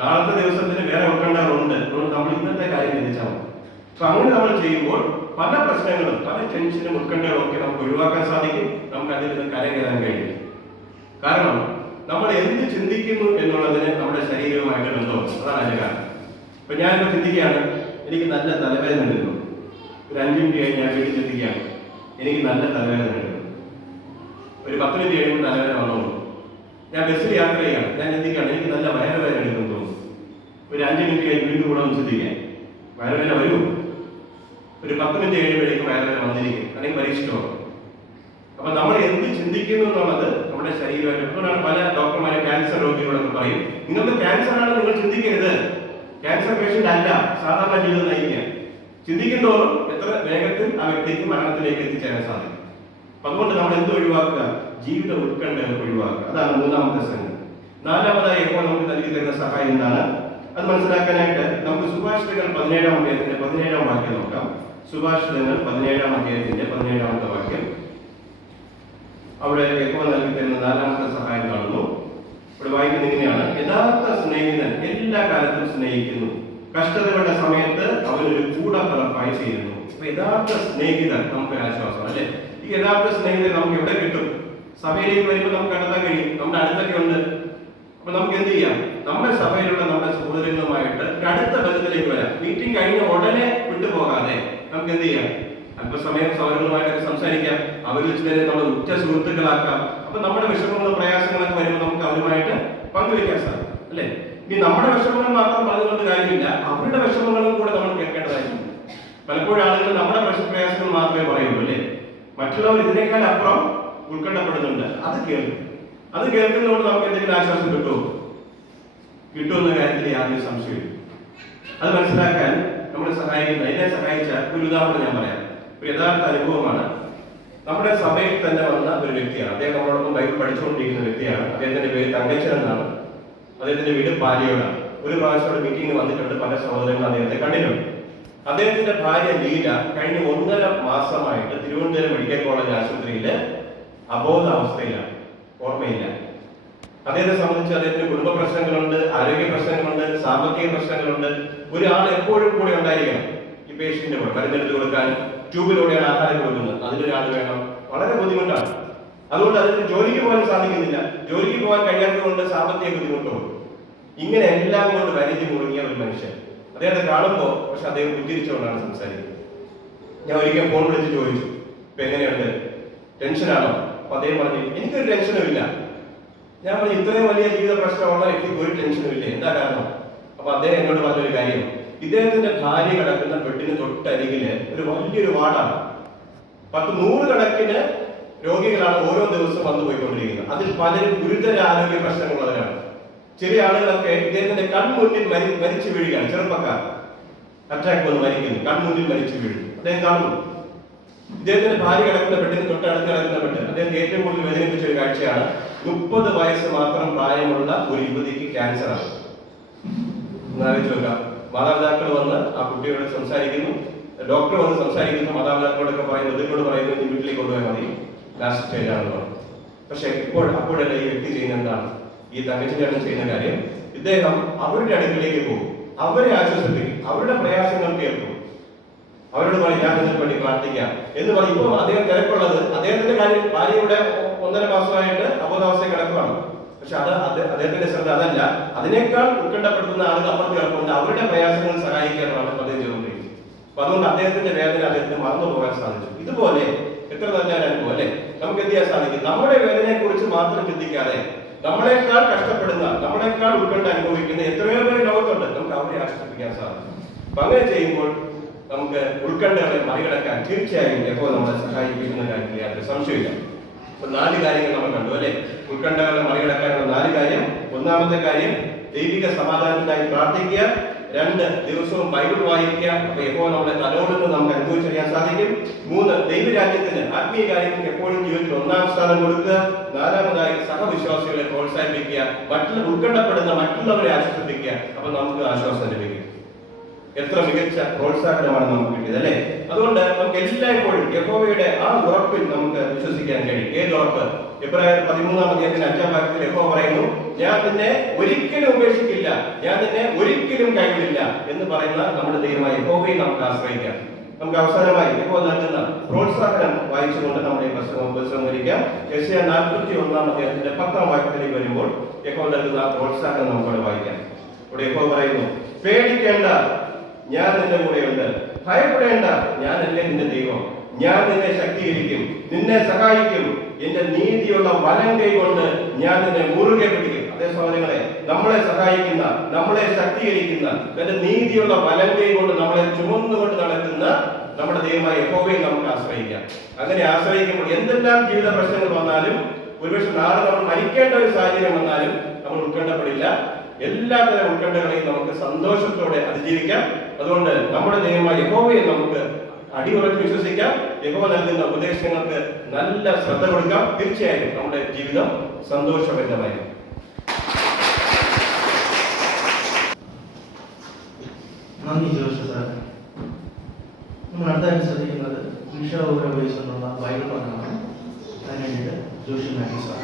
നാളത്തെ ദിവസത്തിന് വേറെ ഉത്കണ്ഠകളുണ്ട്, അതുകൊണ്ട് നമ്മൾ ഇന്നത്തെ കാര്യം ചിന്തിച്ചാൽ മതി. അപ്പൊ അങ്ങനെ നമ്മൾ ചെയ്യുമ്പോൾ പല പ്രശ്നങ്ങളും, പല ടെൻഷനും ഉത്കണ്ഠകളും ഒക്കെ നമുക്ക് ഒഴിവാക്കാൻ സാധിക്കും. നമുക്ക് അതിൽ നിന്ന് കരകയറാൻ കഴിയും. കാരണം നമ്മൾ എന്ത് ചിന്തിക്കുന്നു എന്നുള്ളതിന് നമ്മുടെ ശരീരവുമായിട്ട് ബന്ധമുണ്ട്. അതാണ് അതിന്റെ കാരണം. ഇപ്പൊ ഞാനിപ്പോ ചിന്തിക്കുകയാണ്, എനിക്ക് നല്ല തലവേദന എടുക്കുന്നു. ഒരു 5 മിനിറ്റ് കഴിഞ്ഞ് ഞാൻ വീട്ടിൽ ചിന്തിക്കുകയാണ്, എനിക്ക് നല്ല തലവേദന എടുക്കുന്നു. ഒരു 10 മിനിറ്റ് കഴിയുമ്പോൾ തലവേദന വന്നോളൂ. ഞാൻ ബസ്സിൽ യാത്ര ചെയ്യുകയാണ്, ഞാൻ ചിന്തിക്കുകയാണ്, എനിക്ക് നല്ല വയറുവേദന എടുക്കുന്നു തോന്നുന്നു. ഒരു 5 മിനിറ്റ് കഴിഞ്ഞ് വീണ്ടും കൂടെ ഒന്ന് ചിന്തിക്കാൻ, വയറുവേദന വരുമോ? ഒരു 10 മിനിറ്റ് കഴിയുമ്പോഴേക്കും വയറുവേദന വന്നിരിക്കും, അല്ലെങ്കിൽ പരീക്ഷിച്ചോ. അപ്പൊ നമ്മൾ എന്ത് ചിന്തിക്കുന്നു എന്നുള്ളത് നമ്മുടെ ശരീരമായിട്ട്. അതുകൊണ്ടാണ് പല ഡോക്ടർമാരും ക്യാൻസർ രോഗികളൊക്കെ പറയും, നിങ്ങൾക്ക് ക്യാൻസർ ആണ്, നിങ്ങൾ ചിന്തിക്കരുത്, ക്യാൻസർ പേഷ്യന്റ് അല്ല, സാധാരണ ജീവിതം നയിക്കുക. ചിന്തിക്കുന്നതോറും എത്ര വേഗത്തിൽ ആ വ്യക്തിക്ക് മരണത്തിലേക്ക് എത്തിച്ചേരാൻ സാധിക്കും. അതുകൊണ്ട് നമ്മൾ എന്ത് ഒഴിവാക്കുക? ജീവിത ഉത്കണ്ഠകൾ ഒഴിവാക്കുക. അതാണ് മൂന്നാമത്തെ സംഗതി. നാലാമതായി ഇപ്പോൾ നമുക്ക് നൽകി തരുന്ന സഹായം എന്താണ്? അത് മനസ്സിലാക്കാനായിട്ട് നമുക്ക് സുഭാഷിതങ്ങൾ 17-ാം അധ്യായത്തിന്റെ 17-ാം വാക്യം നോക്കാം. സുഭാഷിതങ്ങൾ 17-ാം അധ്യായത്തിന്റെ 17-ാമത്തെ വാക്യം. അവിടെ യഹോവ നൽകി തരുന്ന നാലാമത്തെ സഹായം കാണുന്നു. ഇവിടെ വായിക്കുന്നത് ഇങ്ങനെയാണ്: യഥാർത്ഥ സ്നേഹിതൻ എല്ലാ കാലത്തും സ്നേഹിക്കുന്നു, കഷ്ടതകളുടെ സമയത്ത് അവനൊരു കൂടപ്പിറപ്പായി ചെയ്യുന്നു. അപ്പൊ യഥാർത്ഥ സ്നേഹിതൻ നമുക്കൊരു ആശ്വാസം അല്ലെ. ഈ യഥാർത്ഥ സ്നേഹിതൻ നമുക്ക് എവിടെ കിട്ടും? സഭയിലേക്ക് വരുമ്പോൾ നമുക്ക് കണ്ടെത്താൻ കഴിയും, നമ്മുടെ അടുത്തൊക്കെ ഉണ്ട്. അപ്പൊ നമുക്ക് എന്ത് ചെയ്യാം? നമ്മുടെ സഭയിലുള്ള നമ്മുടെ സഹോദരങ്ങളുമായിട്ട് അടുത്ത ബന്ധത്തിലേക്ക് വരാം. മീറ്റിംഗ് കഴിഞ്ഞ ഉടനെ വിട്ടുപോകാതെ നമുക്ക് എന്ത് ചെയ്യാം? അല്പസമയം സഹോദരങ്ങളുമായിട്ടൊക്കെ സംസാരിക്കാം, അവരിൽ ചിലരെ നമ്മൾ ഉറ്റ സുഹൃത്തുക്കളാക്കാം. അപ്പൊ നമ്മുടെ വിഷമങ്ങളും പ്രയാസങ്ങളൊക്കെ വരുമ്പോൾ നമുക്ക് അവരുമായിട്ട് പങ്കുവെക്കാൻ സാധിക്കും അല്ലെ. ഇനി നമ്മുടെ വിഷമങ്ങൾ മാത്രം പറഞ്ഞുകൊണ്ട് കാര്യമില്ല, അവരുടെ വിഷമങ്ങളും കൂടെ നമ്മൾ കേൾക്കേണ്ടതായിരുന്നു. പലപ്പോഴും ആളുകൾ നമ്മുടെ പ്രയാസങ്ങൾ മാത്രമേ പറയുള്ളൂ അല്ലെ. മറ്റുള്ളവർ ഇതിനേക്കാൾ അപ്പുറം ഉത്കണ്ഠപ്പെടുന്നുണ്ട്, അത് കേൾക്കും. അത് കേൾക്കുന്നതുകൊണ്ട് നമുക്ക് എന്തെങ്കിലും ആശ്വാസം കിട്ടുമെന്ന കാര്യത്തിൽ യാതൊരു സംശയമില്ല. അത് മനസ്സിലാക്കാൻ നമ്മളെ സഹായിക്കുന്ന, എന്നെ സഹായിച്ച ഒരു ഉദാഹരണം ഞാൻ പറയാം. ഒരു യഥാർത്ഥ അനുഭവമാണ്. നമ്മുടെ സഭയിൽ തന്നെ വന്ന ഒരു വ്യക്തിയാണ്. അദ്ദേഹം നമ്മളോടൊപ്പം ബൈബിൾ പഠിച്ചുകൊണ്ടിരിക്കുന്ന വ്യക്തിയാണ്. അദ്ദേഹത്തിന്റെ പേര് തങ്കച്ചൻ എന്നാണ്. അദ്ദേഹത്തിന്റെ വീട് പാലിയോടാണ്. ഒരു പ്രാവശ്യം മീറ്റിംഗിന് വന്നിട്ടുണ്ട്, പല സഹോദരങ്ങൾ അദ്ദേഹത്തെ കണ്ടിട്ടുണ്ട്. അദ്ദേഹത്തിന്റെ ഭാര്യ ലീല കഴിഞ്ഞ 1.5 മാസമായിട്ട് തിരുവനന്തപുരം മെഡിക്കൽ കോളേജ് ആശുപത്രിയിൽ അബോധാവസ്ഥയിലാണ്, ഓർമ്മയില്ല. അദ്ദേഹത്തെ സംബന്ധിച്ച് അദ്ദേഹത്തിന് കുടുംബ പ്രശ്നങ്ങളുണ്ട്, ആരോഗ്യ പ്രശ്നങ്ങളുണ്ട്, സാമ്പത്തിക പ്രശ്നങ്ങളുണ്ട്. ഒരാൾ എപ്പോഴും കൂടെ ഉണ്ടായിരിക്കണം. ഈ പേഷ്യന്റിന് കൂടെ മരുന്നെടുത്ത് കൊടുക്കാൻ, ട്യൂബിലൂടെയാണ് ആഹാരം കൊടുക്കുന്നത്, അതിലൊരാൾ വേണം. വളരെ ബുദ്ധിമുട്ടാണ്. അതുകൊണ്ട് അതിന് ജോലിക്ക് പോകാൻ സാധിക്കുന്നില്ല. ജോലിക്ക് പോകാൻ കഴിയാത്തത് കൊണ്ട് സാമ്പത്തിക ബുദ്ധിമുട്ടുണ്ട്. ഇങ്ങനെ എല്ലാം കൊണ്ട് വലിഞ്ഞു മുറുങ്ങിയ ഒരു മനുഷ്യൻ. അദ്ദേഹത്തെ കാണുമ്പോൾ പക്ഷെ അദ്ദേഹം പുഞ്ചിരിച്ചുകൊണ്ടാണ് സംസാരിക്കുന്നത്. ഞാൻ ഒരിക്കൽ ഫോൺ വിളിച്ച് ചോദിച്ചു, ഇപ്പൊ എങ്ങനെയുണ്ട്, ടെൻഷനാണോ? അപ്പൊ അദ്ദേഹം പറഞ്ഞു, എനിക്കൊരു ടെൻഷനും ഇല്ല. ഞാൻ പറഞ്ഞു, ഇത്രയും വലിയ ജീവിത പ്രശ്നമുള്ള വ്യക്തിക്ക് ഒരു ടെൻഷനും ഇല്ല, എന്താ കാരണം? അപ്പൊ അദ്ദേഹം എന്നോട് പറഞ്ഞൊരു കാര്യം, ഇദ്ദേഹത്തിന്റെ ഭാര്യ കിടക്കുന്ന ബെഡിന് തൊട്ടരികില് ഒരു വലിയൊരു വാർഡാണ്. 100 കണക്കിന് രോഗികളാണ് ഓരോ ദിവസവും വന്നു പോയിക്കൊണ്ടിരിക്കുന്നത്. അതിൽ പലരും ഗുരുതര ആരോഗ്യ പ്രശ്നങ്ങളുള്ളവരാണ്. ചെറിയ ആളുകളൊക്കെ ഇദ്ദേഹത്തിന്റെ കൺമുന്നിൽ മരിച്ചു വീഴുകയാണ്. ചെറുപ്പക്കാർ അറ്റാക്ക് വന്ന് മരിക്കുന്നു, കൺമുന്നിൽ മരിച്ചു വീഴുന്നു. അദ്ദേഹം കാണുന്നു. ഇദ്ദേഹത്തിന്റെ ഭാര്യ കിടക്കുന്ന ബെഡിന് തൊട്ടടുത്ത് കിടക്കുന്ന ബെഡ്. അദ്ദേഹം ഏറ്റവും കൂടുതൽ വേദനിപ്പിച്ച ഒരു കാഴ്ചയാണ്, 30 വയസ്സ് മാത്രം പ്രായമുള്ള ഒരു യുവതിക്ക് ക്യാൻസർ ആണ്. ആലോചിച്ച് നോക്കാം. മാതാപിതാക്കൾ വന്ന് ആ കുട്ടിയോട് സംസാരിക്കുന്നു, ഡോക്ടർ വന്ന് സംസാരിക്കുന്നു, മാതാപിതാക്കളോടൊക്കെ പറയുന്നു, ഇതിനോട് പറയുന്നു, ഇനി വീട്ടിലേക്ക് കൊണ്ടുപോയാൽ മതി, ലാസ്റ്റ് സ്റ്റേജ് ആണെന്ന് പറഞ്ഞു. പക്ഷെ അപ്പോഴല്ല ഈ വ്യക്തി ചെയ്യുന്ന എന്താണ്? ഈ തങ്കച്ചൻ ചെയ്യുന്ന കാര്യം, ഇദ്ദേഹം അവരുടെ അടുക്കിലേക്ക് പോകും, അവരെ ആശ്വസിപ്പിക്കും, അവരുടെ പ്രയാസങ്ങൾ കേൾക്കും, അവരോട് പറയും, ഞാൻ നിങ്ങൾക്ക് വേണ്ടി പ്രാർത്ഥിക്കാം എന്ന് പറയും. ഇപ്പൊ അദ്ദേഹം തിരക്കുള്ളത്, അദ്ദേഹത്തിന്റെ കാര്യം, ഭാര്യയുടെ 1.5 മാസമായിട്ട് അബോധാവസ്ഥയിൽ കിടക്കുകയാണ്. പക്ഷെ അദ്ദേഹത്തിന്റെ ശ്രദ്ധ അതല്ല. അതിനേക്കാൾ ഉത്കണ്ഠപ്പെടുത്തുന്ന ആളുകൾ അപ്പുറത്ത് കിടക്കുന്നത്, അവരുടെ പ്രയാസങ്ങൾ സഹായിക്കാനാണ് അദ്ദേഹം ചെയ്തുകൊണ്ടിരിക്കുന്നത്. അപ്പൊ അതുകൊണ്ട് അദ്ദേഹത്തിന്റെ വേദന അദ്ദേഹത്തിന് മറന്നു പോകാൻ സാധിച്ചു. ഇതുപോലെ എത്ര നല്ല അനുഭവം അല്ലെ. നമുക്ക് എന്ത് ചെയ്യാൻ സാധിക്കും? നമ്മുടെ വേദനയെ കുറിച്ച് മാത്രം ചിന്തിക്കാതെ നമ്മളെക്കാൾ കഷ്ടപ്പെടുന്ന, നമ്മളെക്കാൾ ഉത്കണ്ഠ അനുഭവിക്കുന്ന എത്രയോ പേര് ലോകത്തുണ്ട്, നമുക്ക് അവരെ ആശ്വസിപ്പിക്കാൻ സാധിക്കും. അപ്പൊ അങ്ങനെ ചെയ്യുമ്പോൾ നമുക്ക് ഉത്കണ്ഠകളെ മറികടക്കാൻ തീർച്ചയായും യഹോവ നമ്മളെ സഹായിക്കുന്ന കാര്യത്തിൽ യാതൊരു സംശയമില്ല. അപ്പൊ 4 കാര്യങ്ങൾ നമ്മൾ കണ്ടു അല്ലെ. ഉത്കണ്ഠകളെ മറികടക്കാനുള്ള 4 കാര്യം. ഒന്നാമത്തെ കാര്യം, ദൈവിക സമാധാനത്തിനായി പ്രാർത്ഥിക്കുക. 2, ദിവസവും ബൈബിൾ വായിക്കുക. അപ്പൊ യഹോവ നമ്മളെ തലോടുന്നത് നമുക്ക് അനുഭവിച്ചറിയാൻ സാധിക്കും. 3, ദൈവരാജ്യത്തിന്, ആത്മീയ കാര്യങ്ങൾക്ക് എപ്പോഴും ജീവിതത്തിൽ 1-ാം സ്ഥാനം കൊടുക്കുക. 4-മതായി സഹവിശ്വാസികളെ പ്രോത്സാഹിപ്പിക്കുക, ഉത്കണ്ഠപ്പെടുന്ന മറ്റുള്ളവരെ ആശ്വസിപ്പിക്കുക. അപ്പൊ നമുക്ക് ആശ്വാസം ലഭിക്കും. എത്ര മികച്ച പ്രോത്സാഹനമാണ് നമുക്ക് കിട്ടിയത് അല്ലേ? അതുകൊണ്ട് നമുക്ക് എല്ലായ്പ്പോഴും യഹോവയുടെ ആ ഉറപ്പിൽ നമുക്ക് വിശ്വസിക്കാൻ കഴിയും. ഏത് ഉറപ്പ്? എബ്രായർ 13-ാം അധ്യായത്തിന്റെ 5-ാം വാക്യത്തിൽ യഹോവ പറയുന്നു, ഞാൻ നിന്നെ ഒരിക്കലും ഉപേക്ഷിക്കില്ല, ഞാൻ നിന്നെ ഒരിക്കലും കൈവിടില്ല എന്ന് പറയുന്ന നമ്മുടെ ദൈവമായ യഹോവയെ നമുക്ക് ആശ്രയിക്കാം. നമുക്ക് അവസാനമായി യഹോവ നൽകുന്ന പ്രോത്സാഹനം വായിച്ചുകൊണ്ട് നമ്മുടെ ഈ പ്രസംഗം ഉപസംഹരിക്കാം. യെശയ്യാ 41-ാം അധ്യായത്തിന്റെ 10-ാം വാക്യത്തിലേക്ക് വരുമ്പോൾ യഹോവ നൽകുന്ന ആ പ്രോത്സാഹനം നമുക്കവിടെ വായിക്കാം. ഇവിടെ യഹോവ പറയുന്നു, പേടിക്കേണ്ട, ഞാൻ നിന്റെ കൂടെയുണ്ട്. ഭയപ്പെടേണ്ട, ഞാനല്ലേ നിന്റെ ദൈവം. ഞാൻ നിന്നെ ശക്തീകരിക്കും, നിന്നെ സഹായിക്കും. എന്റെ നീതിയുള്ള വലം കൈ കൊണ്ട് ഞാൻ നിന്നെ മുറുകെ പിടിക്കും. അതേ സഹോദരങ്ങളെ, നമ്മളെ സഹായിക്കുന്ന, നമ്മളെ ശക്തീകരിക്കുന്ന, തന്റെ നീതിയുള്ള വലം കൈ കൊണ്ട് നമ്മളെ ചുമന്നുകൊണ്ട് നടക്കുന്ന നമ്മുടെ ദൈവമായ യഹോവയെ നമുക്ക് ആശ്രയിക്കാം. അങ്ങനെ ആശ്രയിക്കുമ്പോൾ എന്തെല്ലാം ജീവിത പ്രശ്നങ്ങൾ വന്നാലും, ഒരുപക്ഷെ നാളെ നമ്മൾ മരിക്കേണ്ട ഒരു സാഹചര്യം വന്നാലും നമ്മൾ ഉത്കണ്ഠപ്പെടില്ല. എല്ലാത്തരം ഉത്കണ്ഠകളെയും നമുക്ക് സന്തോഷത്തോടെ അതിജീവിക്കാം. അതുകൊണ്ട് നമ്മുടെ ദൈവമായ യഹോവയെ നമുക്ക് അടിയുറച്ച് വിശ്വസിക്കാം. യഹോവ നൽകുന്ന ഉപദേശങ്ങൾക്ക് നല്ല ശ്രദ്ധ കൊടുക്കാം. തീർച്ചയായും നമ്മുടെ ജീവിതം സന്തോഷഭരിതമായിരിക്കും. നന്ദി ജോഷ് സാർ. നമ്മൾ അടുത്തായി ശ്രദ്ധിക്കുന്നത് വിഷ ഓരോ വയസ്സെന്നുള്ള ബൈബിൾ പഠനമാണ്. അതിനുവേണ്ടിയിട്ട് ജോഷി മാത്യു സാർ.